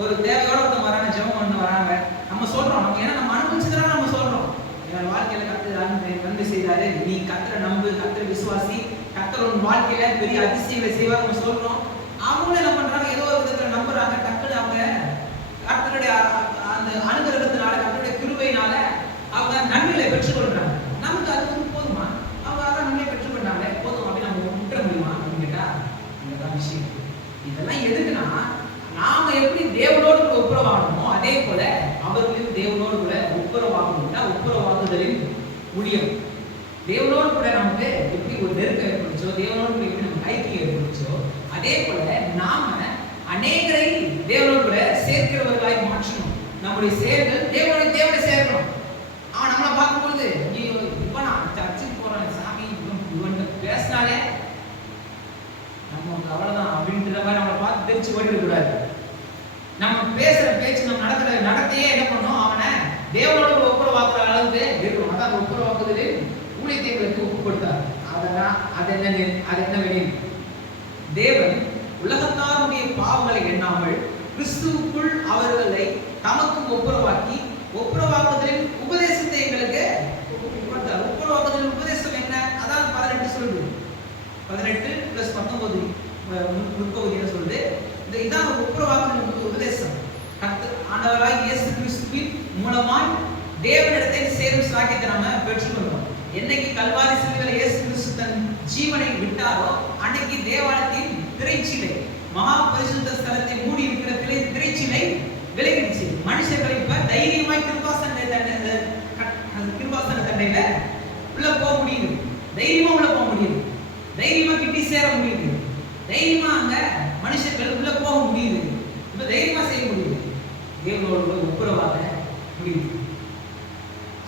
ஒரு தேவையோட ஒருத்தவங்க வராங்க, ஜெபம் பண்ண வராங்க, நம்ம சொல்றோம், நம்ம ஏன்னா நம்ம அனுபவிச்சதுனால நம்ம சொல்றோம், என் வாழ்க்கையில கர்த்தர் நன்மை செய்தாரு, நீ கர்த்தரை நம்பு, கர்த்தரை விசுவாசி, கர்த்தர் உன் வாழ்க்கையில பெரிய அதிசயங்களை செய்வார் நம்ம சொல்றோம். அவங்களும் என்ன பண்றாங்க? ஏதோ ஒரு விதத்துல நம்புறாங்க. டக்குன்னு அவங்க கர்த்தருடைய அந்த அனுகிரகத்தினால, கர்த்தருடைய கிருபையினால அவங்க நன்மைகளை பெற்றுக்கொள்றாங்க. நமக்கு அது வந்து போதுமா? அவங்க அதான் நன்மையை பெற்றுக்கொண்டாங்க, போதும் அப்படின்னு நம்ம விட்டுற முடியுமா அப்படின்னு கேட்டா இதுதான் விஷயம். இதெல்லாம் எதுக்குன்னா, நாம எப்படி தேவனோடு கூட ஒப்புரவாகணுமோ அதே போல அவர்களையும் தேவனோடு கூட ஒப்புரவாகணும்னா ஒப்புரவாகுதலின் முடியும். தேவனோடு கூட நமக்கு எப்படி ஒரு நெருக்கம் ஏற்படுச்சோ, தேவனோடு கூட எப்படி நமக்கு ஐக்கியம் ஏற்படுச்சோ, அதே போல நாம அநேகரை தேவனோடு கூட சேர்க்கிறவர்களாய் மாற்றணும். நம்முடைய செயல்கள் தேவனை சேர்க்கணும். அவன் நம்மளை பார்க்கும்போது இப்ப நான் சர்ச்சுக்கு போறேன் சாமி, இவன் பேசினாலே நமக்கு அவ்வளவுதான் அப்படின்ற மாதிரி நம்மளை பார்த்து தெரிச்சு ஓடிடக்கூடாது. நம்ம பேசுற பேச்சு, நம்ம நடக்கிற நடத்தையே என்ன பண்ணணும்? அவனை தேவனோட ஒப்புரவாக்குற அளவுக்கு இருக்கணும். அதான் ஒப்புரவாக்குதல் ஊழியத்தை எங்களுக்கு ஒப்பு கொடுத்தார். அது என்ன வேணும்? தேவன் உலகத்தாருடைய பாவங்களை எண்ணாமல் கிறிஸ்துவுக்குள் அவர்களை தமக்கு ஒப்புரவாக்குதலின் உபதேசத்தை எங்களுக்கு கொடுத்தார். ஒப்புரவாக்குதலின் உபதேசம் என்ன? அதான் 18 சொல்லுது. 18 + 19 முற்பகுதியில சொல்லுது. இதான் ஒப்புரவாக்குதலின் உபதேசம். ஆண்டவராகிய இயேசு கிறிஸ்துவின் மூலமாய் தேவனிடத்தில் சேரும் சாக்கியத்தை நாம பெற்றுக்கொள்றோம். என்னைக்கு கல்வாரி சிலுவையில் இயேசு கிறிஸ்து தன் ஜீவனை விட்டாரோ அன்னைக்கு தேவாலயத்தின் திரைச்சீலை, மகா பரிசுத்த ஸ்தலத்தை மூடி இருக்கிற திரைச்சீலை விலகிடுச்சு. மனுஷர்கள் இப்ப தைரியமாய் கிருபாசன தண்டையில உள்ள போக முடியுது, தைரியமா உள்ள போக முடியுது, தைரியமா கிட்டி சேர முடியுது, தைரியமா அங்க மனுஷர்கள் உள்ள போக முடியுது. இப்ப தைரியமா செய்ய முடியுது, தேவனோடு ஒப்புரவாக முடியுது.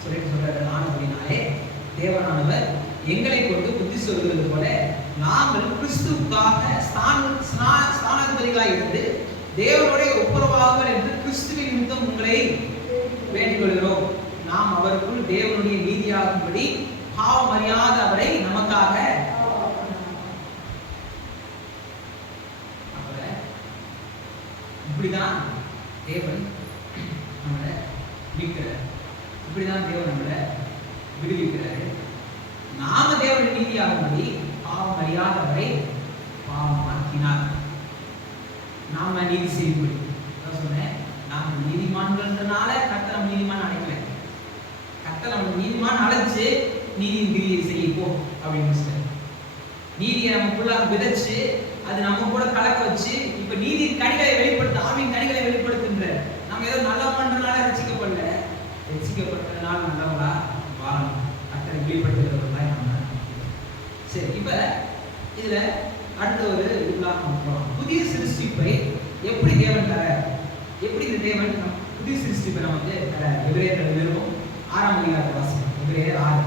சொல்றாரு ஆனபடினாலே தேவனானவர் எங்களை கொண்டு புத்தி சொல்கிறது போல நாங்கள் கிறிஸ்துவுக்காக ஸ்தானாதிபதிகளாய் இருந்து தேவனுடைய ஒப்புரவாகுங்கள் என்று கிறிஸ்துவின் நிமித்தம் உங்களை வேண்டிக் கொள்கிறோம். நாம் அவருக்குள் தேவனுடைய நீதியாகும்படி பாவம் அறியாத அவரை நமக்காக இப்படிதான் தேவன் நம்மளை மீட்கிறார், இப்படிதான் தேவன் நம்மளை விடுவிக்கிறார். நாம தேவனுடைய நீதியாகும்படி பாவம் அறியாதவரை பாவம் ஆக்கினார். நாம நீதி செய்யும்படி சொன்னேன். நாம நீதிமான்கள்ன்றனால கர்த்தர் நம்ம நீதிமான் அழைக்கல. கர்த்தர் நம்ம நீதிமான் அழைச்சு நீதியின் கிரியை செய்யப்போ அப்படின்னு சொல்றாரு. நீதியை நமக்குள்ள விதைச்சு அது நம்ம கூட கலக்க வச்சு இப்ப நீதி கனிகளை வெளிப்படுத்த ஆவின் கனிகளை வெளிப்படுத்துன்ற நம்ம ஏதோ நல்ல பண்றதுனால ரசிக்கப்படல, ரசிக்கப்பட்டதுனால நல்லவங்களா வாழணும், கர்த்தரை வெளிப்படுத்துகிறவர்களா நம்ம. சரி, இப்ப இதுல அடுத்த ஒரு உதாரணம், புதிய சிருஷ்டிப்பை எப்படி தேவன் தர, எப்படி இந்த தேவன் புதிய சிருஷ்டிப்பை நமக்கு தர. எபிரேயர் நிறுவனம் 6ஆம் அதிகாரத்தை வாசிக்கிறோம். எபிரேயர் 6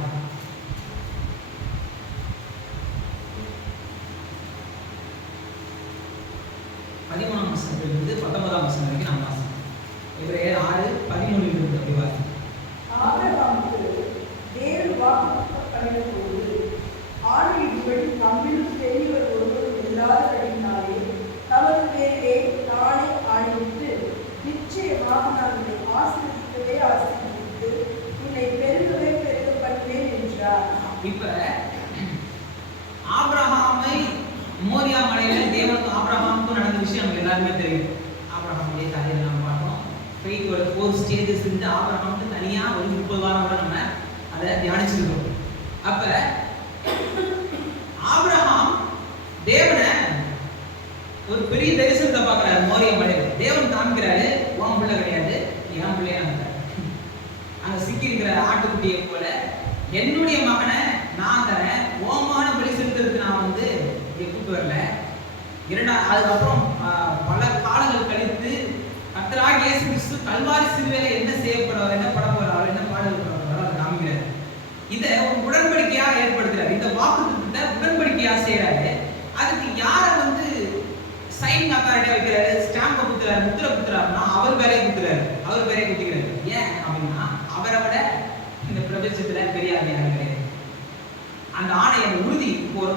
13ஆம் வசனத்திலிருந்து 19ஆம் வசனம் வரைக்கும் நாம் வாசிக்கிறோம். எபிரேயர் 6:13 அப்படி வாசிக்கிறோம். ஆபிரகாமுக்கு தேவன் வாக்குத்தத்தம் பண்ணினபோது ஆணையிடும்படி நம்மில் பெரியவர் ஒருவரும் இல்லாதபடியினாலே தமது பேரிலே தானே ஆணையிட்டு நிச்சயமாக நான் உன்னை ஆசீர்வதிக்கவே ஆசீர்வதித்து உன்னை பெருகவே பெருக பண்ணுவேன் என்றார். இப்ப ஆபிரகாமை மோரியா மலையில தேவனுக்கு ஆபிரகாமுக்கும் நடந்த விஷயம் நமக்கு எல்லாருமே தெரியும். ஆபிரகாமுடைய கதையை நம்ம பார்த்தோம். ஃபெய்த்தோட 4 ஸ்டேஜஸ் இருந்து ஆபிரகாமுக்கு தனியா ஒரு 30 வாரம் கூட நம்ம அதை தியானிச்சிருக்கோம். அப்ப ஆபிரகாம் தேவனை ஒரு பெரிய தரிசனத்தை பார்க்கிறாரு. மோரியா மலையில தேவன் காமிக்கிறாரு, உன் பிள்ளை கிடையாது, என் பிள்ளையா அங்க சிக்கி இருக்கிற ஆட்டுக்குட்டியை போல என்னுடைய மகனை நான் தரேன், ஓமான பலி செலுத்துறதுக்கு நான் வந்து கூப்பிட்டு வரல. அதுக்கப்புறம் பல காலங்கள் கழித்து கர்த்தராகிய இயேசு கிறிஸ்து கல்வாரி சிலுவையில என்ன செய்யப்படுவார், என்ன பட போறார், என்ன பாடல் போறாரோ அதை காமிக்கிறார். இதை ஒரு உடன்படிக்கையா ஏற்படுத்துறாரு. இந்த வாக்குத்தத்தத்தை உடன்படிக்கையா செய்யறாரு. அதுக்கு யாரை வந்து சைன் அத்தாரிட்டியா வைக்கிறாரு, ஸ்டாம்பை குத்துறாரு, முத்திரை குத்துறாருன்னா அவர் பேரே குத்துறாரு, அவர் பேரே குத்திக்கிறாரு. ஏன் அப்படின்னா அவரை விட இந்த பிரபஞ்சத்துல பெரிய யாரும் கிடையாது. அந்த ஆணையை உறுதி ஒரு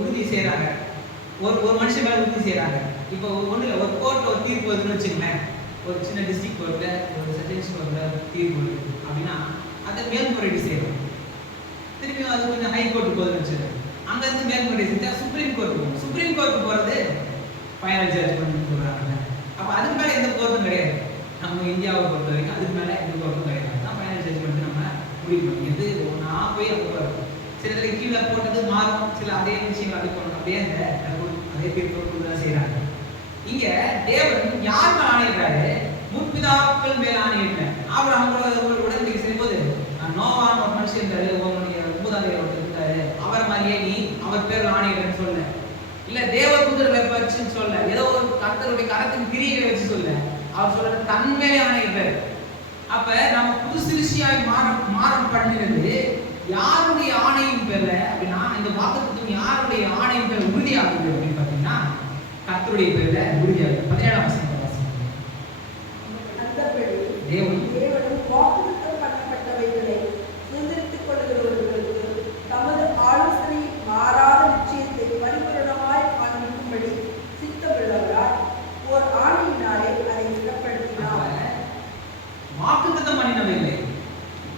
உறுதி செய்யறாங்க, ஒரு மனுஷன் மேல உறுதி செய்யறாங்க. இப்போ ஒண்ணுல ஒரு கோர்ட்ல ஒரு தீர்ப்பு வருதுன்னு வச்சுக்கோங்களேன், ஒரு சின்ன டிஸ்ட்ரிக்ட் கோர்ட்ல ஒரு செஷன்ஸ் கோர்ட்ல தீர்ப்பு வருது அப்படின்னா அதை மேல்முறையீடு செய்யறோம். திரும்பியும் அது கொஞ்சம் ஹை கோர்ட்டு போகுதுன்னு வச்சுக்கோங்க, அங்க இருந்து மேல்முறையீடு செஞ்சா சுப்ரீம் கோர்ட் போகும். சுப்ரீம் கோர்ட் போறது ஃபைனல் ஜட்ஜ்மெண்ட் சொல்றாங்க. அப்ப அதுக்கு மேல எந்த கோர்ட்டும் கிடையாது. நம்ம இந்தியாவை பொறுத்த வரைக்கும் அதுக்கு மேல எந்த கோர்ட்டும் கிடையாது. தான் ஃபைனல் ஜட்ஜ்மெண்ட் நம்ம முடிவு பண்ணி எது ஒன்னா போய் அப்போ சில இதில் கீழே போட்டது மாறும், சில அதே விஷயங்கள் அது போகணும், அப்படியே அதே தீர்ப்பு தான் செய்யறாங்க. இங்க தேவன் யார் மேல் ஆணையிடுறாரு? முற்பிதாக்கள் மேல் ஆணையிடுறாரு. ஆபிரகாம் உடன்படிக்கை செய்யும்போது நோவான் ஒரு மனுஷன் இருந்தாரு, உங்களுடைய மூதாதையர் ஒருத்தர் இருந்தாரு, அவர் மாதிரியே நீ அவர் பேர் ஆணையிடுறேன்னு சொல்ல, இல்ல தேவதூதர்களை வச்சுன்னு சொல்ல, ஏதோ ஒரு கர்த்தருடைய கரத்தின் கிரியைகளை வச்சு சொல்ல, அவர் சொல்றது தன் மேலே ஆணையிடுறாரு. அப்ப நம்ம புது சிருஷ்டியாய் மாறம் பண்ணினது யாருடைய ஆணையின் பேர்ல அப்படின்னா, இந்த வாக்குத்தத்தம் யாருடைய ஆணையின் பேர்ல உறுதியாகுது அப்படின்னு பாத்தீங்கன்னா கர்த்தருடைய பேர்ல உறுதியாகுது. 17ஆம் வசனத்தை வாசிங்க. தேவனும் வாக்குத்தத்தம் பண்ணப்பட்டவைகளை சுதந்திரித்துக் கொள்கிறவர்களுக்கு தமது ஆலோசனை மாறாத நிச்சயத்தை பரிபூரணமாய் காண்பிக்கும்படி சித்தமுள்ளவராய் ஓர் ஆணையினாலே அதை திடப்படுத்தினார். வாக்குத்தத்தம் பண்ணினவைகளை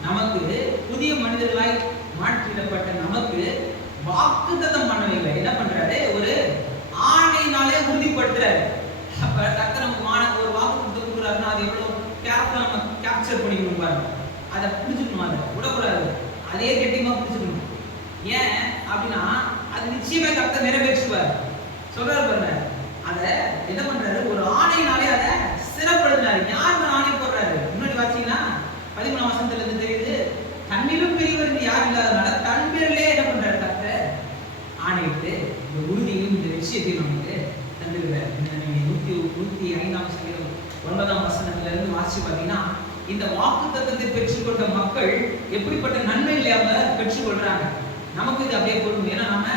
நமக்கு புதிய மனிதர்களாய் மாற்றிடப்பட்ட நமக்கு வாக்குத்தத்தம் பண்ணவில்லை. என்ன பண்றாரு? ஒரு ஆணையினாலே உறுதிப்படுத்துறாரு. அப்ப கர்த்தர் நமக்கு ஒரு வாக்குத்தத்தம் கொடுக்குறாருன்னா அது எவ்வளவு கேர்ஃபுல்லா கேப்சர் பண்ணிக்கணும் பாருங்க. அதை பிடிச்சிக்கணும், அதை விடக்கூடாது, அதே கெட்டியமா பிடிச்சிக்கணும். ஏன் அப்படின்னா அது நிச்சயமா கர்த்தர் நிறைவேற்றுவார். சொல்றாரு பாருங்க, அதை என்ன பண்றாரு, ஒரு ஆணையினாலே அதை சிறப்படுத்தினாரு. யார் ஆணை போடுறாரு? முன்னாடி பார்த்தீங்கன்னா 13 வசனத்துல இருந்து தெரியுது, தன்னிலும் பெரியவர் யார் இல்லாதனால தன் பேரிலே என்ன பண்றாரு கர்த்தர் ஆணையிட்டு இந்த உறுதியும் இந்த விஷயத்தையும் நமக்கு தந்துருவார். நீங்க 105ஆம் சங்கீதம் 9ஆம் வசனத்துல இருந்து வாசிச்சு பார்த்தீங்கன்னா, இந்த வாக்குத்தத்தத்தை பெற்றுக்கொண்ட மக்கள் எப்படிப்பட்ட நன்மைகளை அவங்க பெற்றுக்கொள்றாங்க. நமக்கு இது அப்படியே பொருந்தும். ஏன்னா நம்ம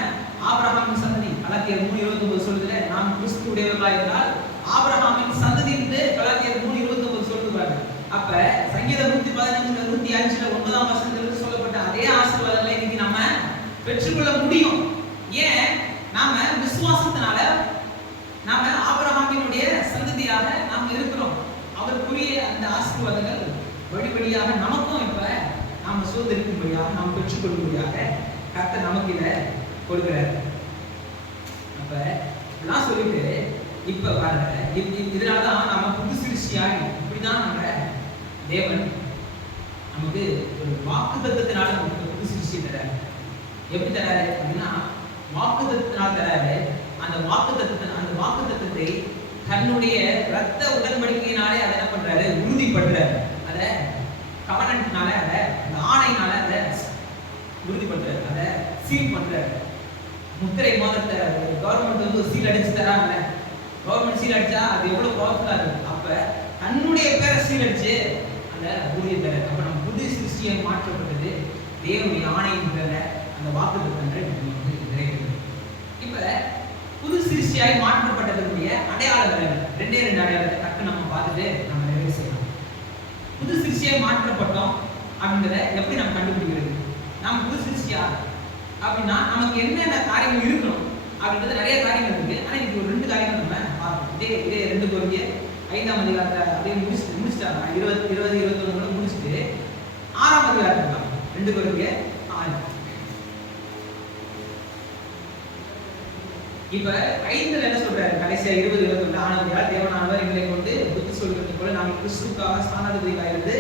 ஆபிரகாமின் சந்ததி, கலாத்தியர் 3:29 சொல்லுதுல, நாம் கிறிஸ்துவுடையவர்களா இருந்தால் ஆபிரகாமின் சந்ததி என்று கலாத்தியர் 3:29 சொல்லுவாங்க. அப்ப சங்கீதம் 115 105 9ஆம் வசனத்திலிருந்து சொல்லப்பட்ட அதே ஆசீர்வாதங்களை இன்னைக்கு நாம பெற்றுக்கொள்ள முடியும். ஏன்? நாம விசுவாசத்தினால நாம ஆபிரகாமினுடைய சந்ததியாக நாம் இருக்கிறோம். அவருக்குரிய அந்த ஆசீர்வாதங்கள் வழிவழியாக நமக்கும் இப்ப நாம சுதந்திரிக்கும்படியாக நாம் பெற்றுக்கொள்ளும்படியாக கர்த்தர் நமக்கு இதை கொடுக்கிறார். அப்ப இதெல்லாம் சொல்லிட்டு இப்ப பாருங்க, இதனாலதான் நாம புது சிருஷ்டியாகி இப்படிதான் நம்ம தேவன் நமக்கு ஒரு வாக்குத்தத்தத்தினால நமக்கு புது சிருஷ்டி தராரு. எப்படி தராரு அப்படின்னா, வாக்குத்தத்தத்தினால் தராரு. அந்த வாக்குத்தத்தத்தை தன்னுடைய ரத்த உடன்படிக்கையினாலே அதை என்ன பண்றாரு, உறுதிப்படுறாரு. அதை கவர்னன்ட்னால, அதை அந்த ஆணையினால அதை உறுதிப்படுறாரு, அதை சீல் பண்றாரு. முத்திரை மோதிரத்தை கவர்மெண்ட் வந்து ஒரு சீல் அடிச்சு தராங்கல்ல, கவர்மெண்ட் சீல் அடிச்சா அது எவ்வளவு பவர்ஃபுல்லா இருக்கு. அப்ப தன்னுடைய பேரை சீல் அடிச்சு அந்த உறுதியை தர. அப்ப நம்ம புது சிருஷ்டியை மாற்றப்பட்டது தேவனுடைய ஆணையின்ற அந்த வாக்குத்தத்தங்கள் நமக்கு நிறைவேறும். இப்ப புது சிருஷ்டியாய் மாற்றப்பட்டதனுடைய அடையாளங்கள் ரெண்டே அடையாளத்தை டக்கு நம்ம பார்த்துட்டு நம்ம நிறைவு செய்யலாம். புது சிருஷ்டியாய் மாற்றப்பட்டோம் அப்படின்றத எப்படி நம்ம கண்டுபிடிக்கிறது? நாம் புது சிருஷ்டியா அப்படின்னா நமக்கு என்னென்ன காரியங்கள் இருக்கணும் அப்படின்றது நிறைய காரியங்கள் இருக்கு. ஆனா இன்னைக்கு ஒரு 2 காரியங்கள் நம்ம பார்ப்போம். இதே 2 Corinthians 5ஆம் அதிகாரத்தை அப்படியே முடிச்சுட்டாங்க. 20 21 முடிச்சுட்டு 6ஆம் அதிகாரத்துக்கு தான் 2 Corinthians 6. இப்ப 5ல என்ன சொல்றாரு? கடைசியா 20 21 ஆனவரால் தேவனானவர் எங்களை கொண்டு புத்தி சொல்கிறது போல நாங்கள் கிறிஸ்துவுக்காக ஸ்நானாதிபதியாக இருந்து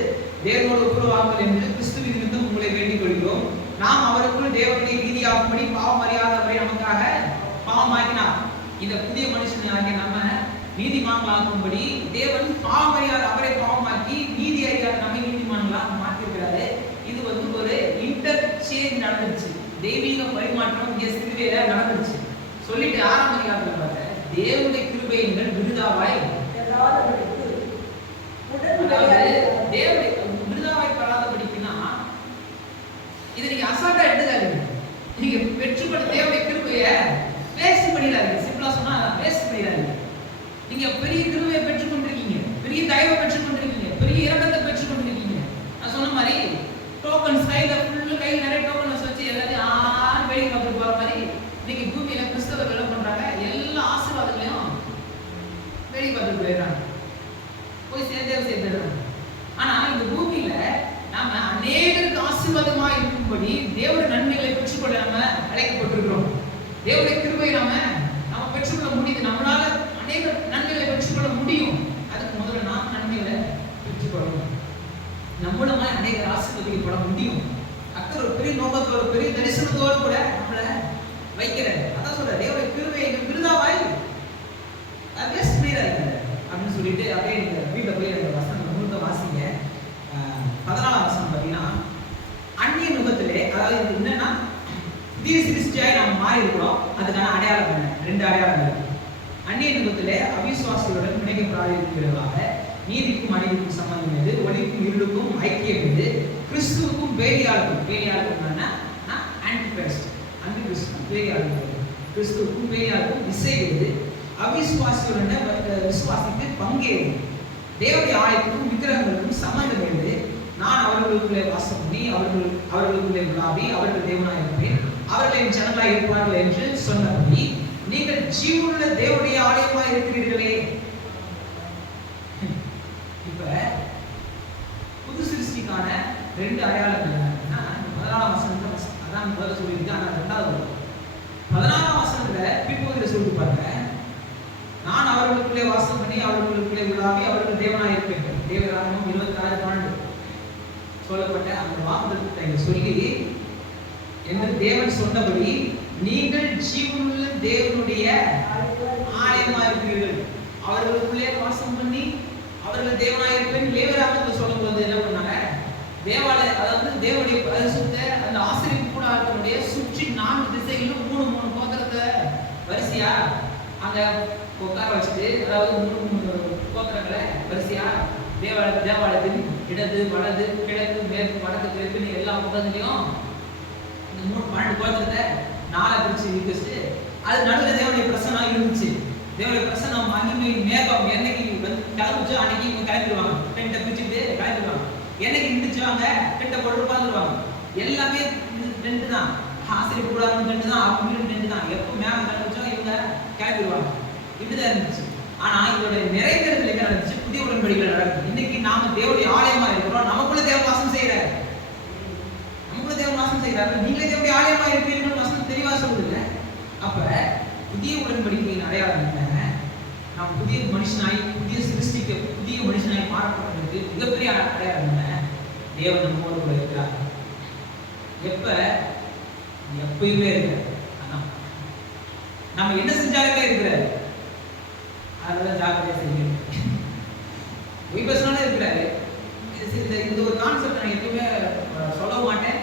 தேவனோடு ஒப்புரவாகுங்கள் என்று கிறிஸ்துவின் நிமித்தம் உங்களை வேண்டிக் கொள்கிறோம். நாம் அவருக்குள் தேவனுடைய நீதியாகும்படி பாவம் அறியாதவரை நமக்காக பாவமாக்கினார். இந்த புதிய மனுஷனாகிய நம்ம நீதிமான்களாகும்படி தேவன் பாவம் அறியாத அவரை பாவமாக்கி நீதி அறியாத நம்மை நீதிமான்களாக மாற்றிருக்கிறாரு. இது வந்து ஒரு இன்டர்சேஞ்ச் நடந்துருச்சு. தெய்வீக பரிமாற்றம் இங்கே சிலுவையில நடந்துருச்சு. சொல்லிட்டு 6ஆம் அதிகாரத்துல பாருங்க, தேவனுடைய கிருபை எங்கள் விருதாவாய் தேவனுடைய விருதாவாய் படாதபடிக்குன்னா இதை நீங்க அசால்ட்டா எடுத்துக்காதீங்க. நீங்க பெற்றுக்கொண்ட தேவனுடைய கிருபையை வேஸ்ட் பண்ணிடாதீங்க. சிம்பிளா சொன்னா வேஸ்ட் பண்ணிடாதீங்க. நீங்க பெரிய கிருபையை பெற்றுக்கொண்டிருக்கீங்க, பெரிய தயவை பெற்றுக்கொண்டிருக்கீங்க, பெரிய இரக்கத்தை பெற்றுக்கொண்டிருக்கீங்க. நான் சொன்ன மாதிரி டோக்கன் கையில ஃபுல்லு கையில் நிறைய டோக்கன் வச்சு எல்லாத்தையும் வெளியே பார்த்து போற மாதிரி இன்னைக்கு பூமியில கிறிஸ்தவர்கள் என்ன பண்றாங்க, எல்லா ஆசீர்வாதங்களையும் வெளியே பார்த்து போயிடுறாங்க, போய் சேர்ந்துடுறாங்க. ஆனா இந்த பூமியில நாம அநேகருக்கு ஆசீர்வாதமா இருக்கும்படி தேவனுடைய நன்மைகளை பெற்றுக்கொள்ள நம்ம அழைக்கப்பட்டிருக்கிறோம். தேவனுடைய கிருபையை நாம பெற்றுக்கொள்ள முடியுது. நம்மளால அநேக நன்மைகளை பெற்றுக்கொள்ள முடியும். அதுக்கு முதல்ல நாம் நன்மைகளை பெற்றுக்கொள்ளணும். நம்மளமா அநேக ஆசீர்வதிக்கப்பட முடியும். அக்கறை ஒரு பெரிய நோக்கத்தோடு பெரிய தரிசனத்தோடு கூட நம்மள வைக்கிறார். அதான் சொல்ற தேவனுடைய கிருபை எங்கள் விருதாவாய் வேஸ்ட் பண்ணிடாதீங்க அப்படின்னு சொல்லிட்டு அப்படியே நீங்க வீட்டுல போய் அந்த வசனம் முழுக்க வாசிங்க. 14ஆம் வசனம் பார்த்தீங்கன்னா, அந்நிய நுகத்திலே, அதாவது இது என்னன்னா புதிய சிருஷ்டியாய் நாம் மாறி இருக்கிறோம். அதுக்கான அடையாளம் என்ன? 2 அடையாளங்கள். அந்நிய நுகத்திலே அவிசுவாசிகளுடன் பிணைக்கப்படாதிருக்கிறவர்களாக நீதிக்கும் அநீதிக்கும் சம்பந்தம் எது, ஒளிக்கும் இருளுக்கும் ஐக்கியம் எது, கிறிஸ்துவுக்கும் வேலியாளுக்கும் ஆன்டிகிரைஸ்ட் கிறிஸ்துவுக்கும் வேலியாளுக்கும் திசை எது, அவிசுவாசிகளுடன் விசுவாசித்து பங்கேறு, தேவனுடைய ஆலயத்துக்கும் விக்கிரகங்களுக்கும் சம்பந்தம் எது, நான் அவர்களுக்குள்ளே வாசம் பண்ணி அவர்களுக்குள்ளே உலாவி அவர்கள் தேவனாய் இருப்பேன், அவர்கள் என் ஜனங்களாய் இருப்பார்கள் என்று சொன்னபடி நீங்கள் ஜீவனுள்ள தேவனுடைய ஆலயமாய் இருக்கிறீர்களே. இப்ப புது சிருஷ்டிக்கான 2 அடையாளங்கள் என்னன்னா, 14ஆம் வசனத்தை அதான் முதல்ல சொல்லியிருக்கு. ஆனா 2வது 14ஆம் வசனத்துல பிற்பகுதியில சொல்லிட்டு பாருங்க, நான் அவர்களுக்குள்ளே வாசம் பண்ணி அவர்களுக்குள்ளே உலாவி அவர்கள் தேவனாய் இருப்பேன். தேவராகமம் 26:12. அந்த வாக்குத்தத்தத்தை இங்க சொல்லி என்று தேவன் சொன்னபடி நீங்கள் ஜீவனுள்ள தேவனுடைய ஆலயமா இருக்கிறீர்கள். அவர்களுக்குள்ளே வாசம் பண்ணி அவர்கள் தேவனாய் இருப்பேன். லேவியராகமத்தில் சொல்லும்போது என்ன பண்ணாங்க, தேவாலய அதாவது தேவனுடைய பரிசுத்த அந்த ஆசரிப்பு கூடாரத்தினுடைய சுற்றி 4 திசைகளிலும் 3 கோத்திரத்தை வரிசையா அங்க உட்கார வச்சுட்டு, அதாவது 3 கோத்திரங்களை வரிசையா தேவாலயத்தின் இடது வலது கிழக்கு மேற்கு வடக்கு தெற்குன்னு எல்லா பக்கத்துலையும் இந்த 12 கோத்திரத்தை 4 பிரிச்சு வச்சுட்டு, அது நடுவில் தேவனுடைய பிரசனம் இருந்துச்சு. தேவனுடைய பிரசனம் மகிமை மேகம் என்னைக்கு கிளம்பிச்சோ அன்னைக்கு இவங்க கிளம்பிடுவாங்க. டென்ட்டை பிரிச்சுட்டு கிளம்பிடுவாங்க. என்னைக்கு இருந்துச்சுவாங்க டென்ட்டை போட்டு உட்காந்துருவாங்க. எல்லாமே டென்ட் தான், ஆசிரியர் கூடாது டென்ட் தான், அவங்க டென்ட் தான். எப்போ மேகம் கிளம்பிச்சோ இவங்க கிளம்பிடுவாங்க. இப்படிதான் இருந்துச்சு. ஆனா இதோட நிறைவேறுதல் என்ன நடந்துச்சு? புதிய உடன்படிக்கையில் நடக்குது. இன்னைக்கு நாம தேவனுடைய ஆலயமா இருக்கிறோம். நமக்குள்ள தேவன் வாசம் செய்யறாரு. நமக்குள்ள தேவன் வாசம் செய்யறாரு. நீங்களே தேவனுடைய ஆலயமா இருப்பீர்கள் வசனம் தெளிவா சொல்லுது. அப்ப புதிய உடன்படிக்கையின் அடையாளம் என்ன? நாம் புதிய மனுஷனாய் புதிய சிருஷ்டிக்கு புதிய மனுஷனாய் மாறப்படுவதற்கு மிகப்பெரிய அடையாளம் என்ன? தேவன் நம்மோடு கூட இருக்கிறார். எப்பயுமே இருக்கிறார். நம்ம என்ன செஞ்சாலுமே இருக்கிறார். அதெல்லாம் ஜாக்கிரதையா செய்யணும். பொய் பேசினாலும் இருக்கிறாரு. இந்த ஒரு கான்செப்ட் நான் எப்பவுமே சொல்ல மாட்டேன்,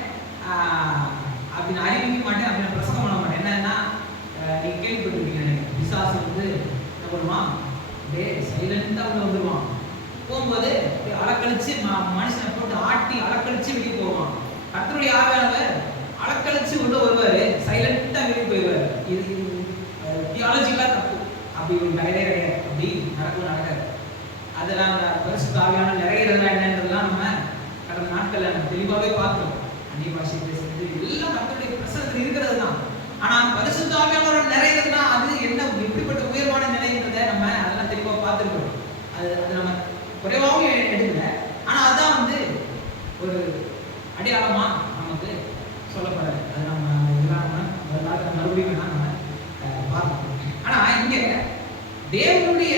அப்படின்னு அறிவிக்க மாட்டேன், அப்படின்னு பிரசங்கம் பண்ண மாட்டேன். என்னன்னா, நீங்க கேள்விப்பட்டிருக்கீங்க, பிசாசு வந்து என்ன பண்ணுவான், அப்படியே சைலண்டா உள்ள வந்துருவான். போகும்போது அலக்கழிச்சு மனுஷனை போட்டு ஆட்டி அலக்கழிச்சு வெளியே போவான். கர்த்தருடைய ஆவியானவர் அலக்கழிச்சு உள்ள வருவாரு, சைலண்டா வெளியே போயிடுவாரு. இது தியாலஜிக்கலா தப்பு. அப்படி ஒரு கிடையாது. அப்படி நடக்காது. அதெல்லாம் பரிசுத்த ஆவியானவர் நிறைகிறதா என்னன்றதெல்லாம் நம்ம கடந்த நாட்கள்ல நம்ம தெளிவாகவே பார்த்தோம். அந்நிய பாஷை பேசுறது எல்லாம் கர்த்தருடைய பிரசன்னத்தில் இருக்கிறது தான். ஆனா பரிசுத்த ஆவியானவர் நிறைகிறதுனா அது என்ன, எப்படிப்பட்ட உயர்வான நிலைன்றதை நம்ம அதெல்லாம் தெளிவாக பார்த்துருக்கோம். அது நம்ம குறைவாகவும் எடுக்கல. ஆனா அதான் வந்து ஒரு அடையாளமா நமக்கு சொல்லப்படுறது. அது நம்ம எல்லாம் மறுபடியும் நம்ம பார்க்கணும். ஆனா இங்க தேவனுடைய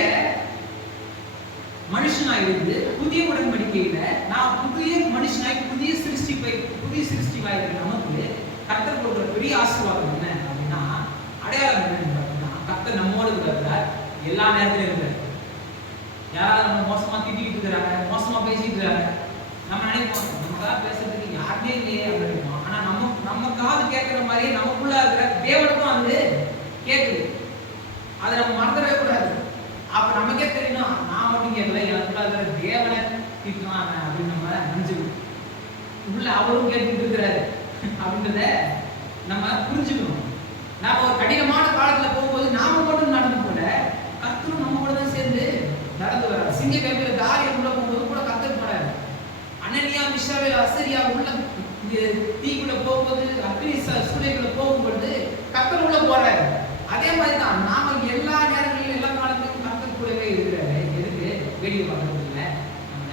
மனுஷனாய் இருந்து புதிய உடன்படிக்கையில நான் புதிய மனுஷனாய் புதிய சிருஷ்டிக்காய் இருக்கிற நமக்கு கர்த்தர் கொடுக்குற பெரிய ஆசீர்வாதம் என்ன அப்படின்னா, அடையாளம் என்னன்னு பார்த்தீங்கன்னா, கர்த்தர் நம்மோடு இருக்கிறார். எல்லா நேரத்திலும் இருக்கிறார். யாராவது நம்ம மோசமா திட்டிக்கிட்டு இருக்கிறாங்க, மோசமா பேசிட்டு இருக்காங்க, நம்ம நினைப்போம் நமக்காக பேசுறதுக்கு யாருமே இல்லையே அப்படின்னு. ஆனா நம்ம காது கேட்கிற மாதிரி நமக்குள்ள இருக்கிற தேவனுக்கும் அது கேட்குது. அதை நம்ம மறந்துடவே கூடாது. அப்ப நமக்கே தெரியணும், நான் மட்டும் கேட்கல, எனக்குள்ள இருக்கிற தேவனை திட்டுறாங்க அப்படின்னு நம்ம நினைச்சுக்கணும். உள்ள அவரும் கேட்டுட்டு இருக்கிறாரு அப்படின்றத நம்ம புரிஞ்சுக்கணும். நாம ஒரு கடினமான காலத்துல போகும்போது நாம மட்டும் நடந்து போல, கர்த்தரும் நம்ம கூட தான் சேர்ந்து நடந்து வர்றாரு. சிங்க கம்பியில தாரியம் உள்ள போகும்போது கூட கர்த்தர் போறாரு. அனனியா மிஷாவேல் அசரியா உள்ள தீக்குள்ள போகும்போது, அக்னி சூளைக்குள்ள போகும்போது கர்த்தர் உள்ள போறாரு. அதே மாதிரி தான் நாம எல்லா நேரங்களிலும் எல்லா காலத்திலும் கர்த்தர் கூடவே இருக்கிறாரு. எதுக்கு? வெளியே வர்றது இல்லை, நம்ம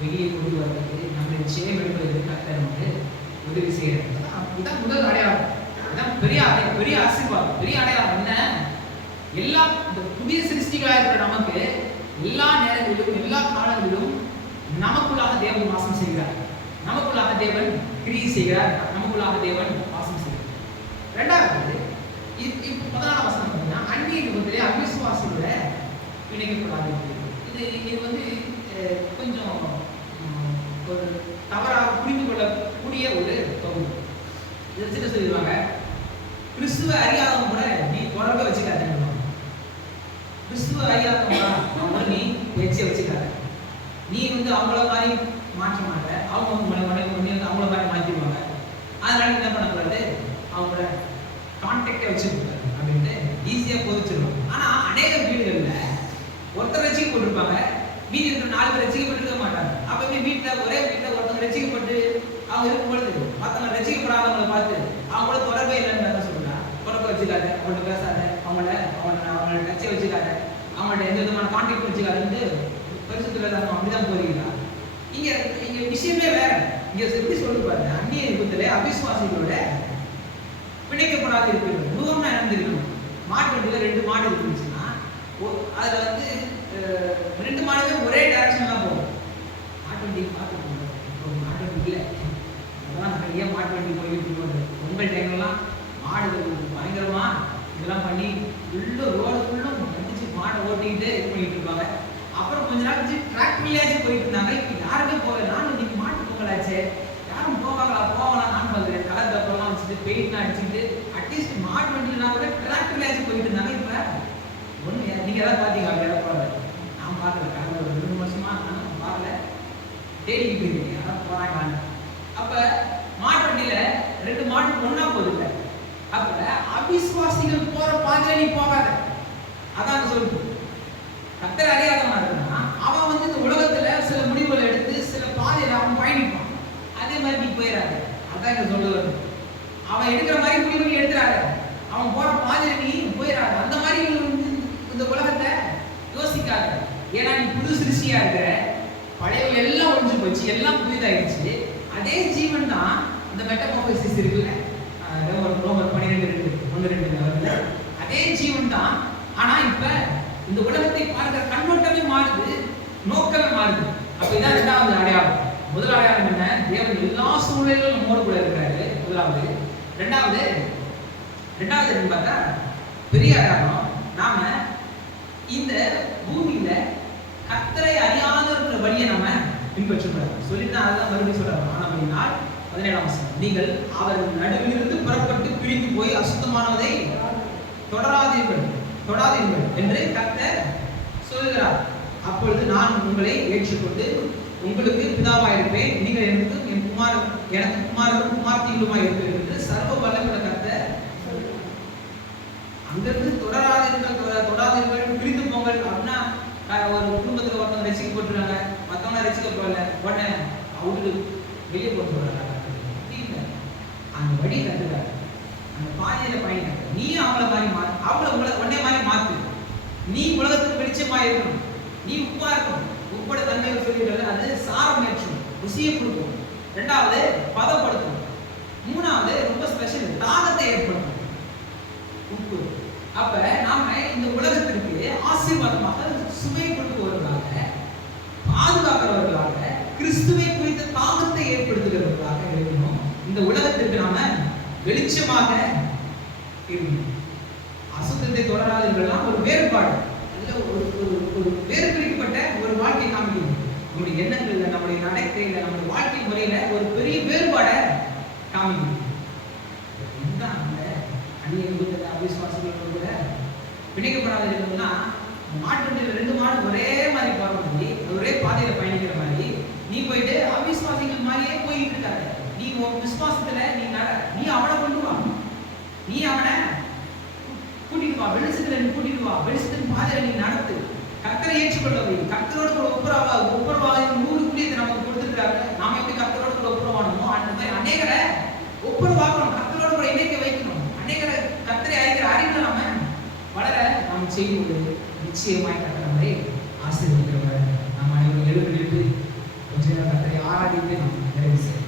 வெளியே கொண்டு வர்றதுக்கு, நம்மளை நிச்சயம் எடுப்பதற்கு கர்த்தர் நமக்கு உதவி செய்யறது. இதுதான் முதல் அடையாளம். இதுதான் பெரிய ஆசீர்வாதம், பெரிய அடையாளம். என்ன? எல்லா புதிய சிருஷ்டிகளாக இருக்கிற நமக்கு எல்லா நேரங்களிலும் எல்லா காலங்களிலும் நமக்குள்ளாக தேவன் வாசம் செய்கிறார். நமக்குள்ளாக தேவன் கிரியை செய்கிறார். நமக்குள்ளாக தேவன் வாசம் செய்கிறார். இரண்டாவது, முதலாம் வசனம் பார்த்தீங்கன்னா, அந்நிய யுகத்திலே அவிசுவாசியோட இணைக்கப்படாது. இது வந்து கொஞ்சம் ஒரு தவறாக புரிந்து கொள்ளக்கூடிய ஒரு பகுதி. இதை வச்சுட்டு சொல்லிடுவாங்க, கிறிஸ்துவ அறியாதவங்க கூட நீ தொடர்பை வச்சுக்காதுன்னு. கிறிஸ்துவ அறியாதவங்க நீ பேச்சை வச்சுக்காத. நீ வந்து அவங்கள மாதிரி மாற்ற மாட்ட, அவங்க அவங்கள மாதிரி மாற்றிடுவாங்க. அதனால என்ன பண்ணக்கூடாது, அவங்கள கான்டாக்டை வச்சுருக்காரு அப்படின்ட்டு ஈஸியாக போதிச்சிருவாங்க. ஆனால் அநேக வீடுகளில் ஒருத்தர் ரசிக்கப்பட்டிருப்பாங்க, மீதி இருக்கிற 4 பேர் ரசிக்கப்பட்டிருக்க மாட்டாங்க. அப்பவே ஒரே வீட்டில் ஒருத்தவங்க ரசிக்கப்பட்டு அவங்க இருக்கும்பொழுது மற்றவங்க ரசிக்கப்படாதவங்களை பார்த்து அவங்களோட தொடர்பே இல்லைன்னு சொல்லுங்க. தொடர்பை வச்சுக்காத, அவங்கள்ட்ட பேசாத, அவங்கள டச்சை வச்சுக்காத, அவங்கள்ட்ட எந்த விதமான கான்டாக்ட் வச்சுக்காதுன்னு பரிசுத்தம் அப்படிதான் போறீங்களா? இங்க விஷயமே வேற. இங்க எப்படி சொல்லு பாருங்க, அந்நிய யுகத்துல அவிசுவாசிகளோட பிணைக்கப்படாது இருக்கிறது. உருவம்னா என்ன தெரியும்? மாட்டு வண்டியில 2 மாடு இருந்துச்சுன்னா அதுல வந்து 2 மாடுமே ஒரே டைரக்ஷன் தான் போகும். மாட்டு வண்டி பார்த்து போங்க, மாட்டு வண்டியில ஏன் மாட்டு வண்டி போயிட்டு இருக்கோம்? பொங்கல் டைம்லாம் மாடுகள் பயங்கரமா இதெல்லாம் பண்ணி ஃபுல்லும் ரோடு ஃபுல்லும் அடிச்சு மாடை ஓட்டிக்கிட்டு இது பண்ணிட்டு இருப்பாங்க. அப்புறம் கொஞ்ச நாள் கழிச்சு டிராக்டர்லயாச்சும் போயிட்டு இருந்தாங்க. இப்போ யாருமே போகல. நானும் இன்னைக்கு மாட்டு பொங்கலாச்சே, யாரும் போவாங்களா போகலாம் நான் பார்க்குறேன். கலர் தப்பெல்லாம் வச்சுட்டு பெயிண்ட்லாம் அடிச்சுட்டு அட்லீஸ்ட் மாட்டு வண்டிலாம் கூட டிராக்டர்லயாச்சும் போயிட்டு இருந்தாங்க. இப்போ ஒன்று நீங்கள் எதாவது பார்த்தீங்க அப்படி எதாவது போகல? நான் பார்க்கல. கடந்த ஒரு 2 வருஷமா நான் பார்க்கல. தேடிக்கிட்டு இருக்கீங்க யாராவது போகிறாங்களான்னு. அப்போ மாட்டு வண்டியில் 2 மாட்டு ஒன்றா போகுது. அப்போ அவிசுவாசிகள் போகிற பாதையில நீ போகாத. அதான் சொல்லுது. கர்த்தரை அறியாதவனா இருந்தா அவன் வந்து இந்த உலகத்துல சில முடிவுகளை எடுத்து சில பாதையில அவன் பயணிப்பான். அதே மாதிரி நீ போயிடாத. அதான் இங்க சொல்லுவது. அவன் எடுக்கிற மாதிரி முடிவு நீ எடுத்துறாத. அவன் போற பாதையில நீ போயிடாத. அந்த மாதிரி இந்த உலகத்தை யோசிக்காத. ஏன்னா நீ புது சிருஷ்டியா இருக்கிற. பழைய எல்லாம் ஒழிஞ்சு போச்சு, எல்லாம் புதிதாயிடுச்சு. அதே ஜீவன் தான் இந்த மெட்டமார்போசிஸ் இருக்குல்ல, ரோமர் 12:1-2 அதே ஜீவன் தான். ஆனா இப்ப இந்த உலகத்தை பார்க்கிற கண்ணோட்டமே மாறுது, நோக்கமே மாறுது. அப்ப இதான் 2வது அடையாளம். முதல் அடையாளம் என்ன? தேவன் எல்லா சூழ்நிலையிலும் நம்மோடு கூட இருக்கிறாரு. முதலாவது. ரெண்டாவது என்ன பார்த்தா பெரிய அடையாளம், நாம இந்த பூமியில கர்த்தரை அறியாத இருக்கிற வழியை நாம பின்பற்றக்கூடாது. சொல்லிட்டு அதுதான் மறுபடியும் சொல்றாங்க. ஆனபடினால் 17ஆம் வசனம், நீங்கள் அவர்கள் நடுவிலிருந்து புறப்பட்டு பிரிந்து போய் அசுத்தமானதை தொடராதீர்கள் என்று கர்த்தர் சொல்கிறார். அப்பொழுது நான் உங்களை ஏற்றுக்கொண்டு உங்களுக்கு பிதாவாய் இருப்பேன், நீங்கள் எனக்கு குமாரரும் குமார்த்திகளுமாய் இருப்பீர்கள் என்று சர்வ வல்லமையுள்ள கர்த்தர் சொல்கிறார். அங்கிருந்து தொடாதீர்கள் பிரிந்து போங்கள் அப்படின்னா, ஒரு குடும்பத்துல ஒருத்தவங்க ரசிக்கப்பட்டிருக்காங்க, மற்றவங்க ரசிக்கப்படல, உடனே அவருக்கு வெளியே போட்டு சொல்றாங்க. அந்த வழி கட்டுறாரு, அந்த பாதையில பயணிக்க. நீ அவங்கள மாதிரி மாறு, அவங்கள உடனே மாதிரி மாத்து. நீ உலகத்துக்கு வெளிச்சமா இருக்கணும், நீ உப்பா இருக்கணும். உப்போட தன்மையை சொல்லிடுறது, அது சாரம் ஏற்றும், ருசியை கொடுக்கும். 2வது பதப்படுத்தும். 3வது ரொம்ப ஸ்பெஷல், தாகத்தை ஏற்படுத்தும் உப்பு. அப்ப நாம இந்த உலகத்திற்கு ஆசீர்வாதமாக சுவை கொடுப்பவர்களாக, பாதுகாக்கிறவர்களாக, கிறிஸ்துவை குறித்த தாகத்தை ஏற்படுத்துகிறவர்களாக இருக்கணும். இந்த உலகத்திற்கு நாம வெளிச்சமாக இருக்கணும். அசுத்தத்தை தொடராதவர்கள்லாம் ஒரு வேறுபாடு, நல்ல ஒரு வேறுபிரிக்கப்பட்ட ஒரு வாழ்க்கை காமிக்கணும். நம்முடைய எண்ணங்கள்ல, நம்முடைய நடக்கையில, நம்முடைய வாழ்க்கை முறையில ஒரு பெரிய வேறுபாடை காமிக்கணும். இதுதான் அந்த அந்நிய அவிசுவாசிகளோடு கூட பிணைக்கப்படாத இருக்கணும்னா, மாட்டு 2 மாடு ஒரே மாதிரி போற மாதிரி, ஒரே பாதையில பயணிக்கிற மாதிரி நீ போயிட்டு அவிசுவாசிகள் மாதிரியே போயிட்டு இருக்காரு. நீ விசுவாசத்துல நீ அவனை கொண்டு வா, நீ அவனை கூட்டிட்டு வா, வெளிச்சத்துல நீ கூட்டிட்டு வா, வெளிச்சத்தின் பாதையில நீ நடத்து. கர்த்தரை ஏற்றுக்கொள்ளவை, கர்த்தரோடு கூட ஒப்புரவாக 100 குடியத்தை நமக்கு கொடுத்துருக்காரு. நாம எப்படி கர்த்தரோடு கூட ஒப்புரவானோமோ அந்த மாதிரி அநேகரை ஒப்புரவாக்கணும், கர்த்தரோடு கூட இணைக்க வைக்கணும். அநேகரை கர்த்தரை அறிகிற அறிவுல நாம வளர நாம் செய்யும்போது நிச்சயமாய் கர்த்தர் நம்மை ஆசீர்வதிக்கிறவர். நாம் அனைவரும் எழுந்து நின்று கொஞ்ச நேரம் கர்த்தரை ஆராதித்து நாம் நிறைவு செய்யலாம்.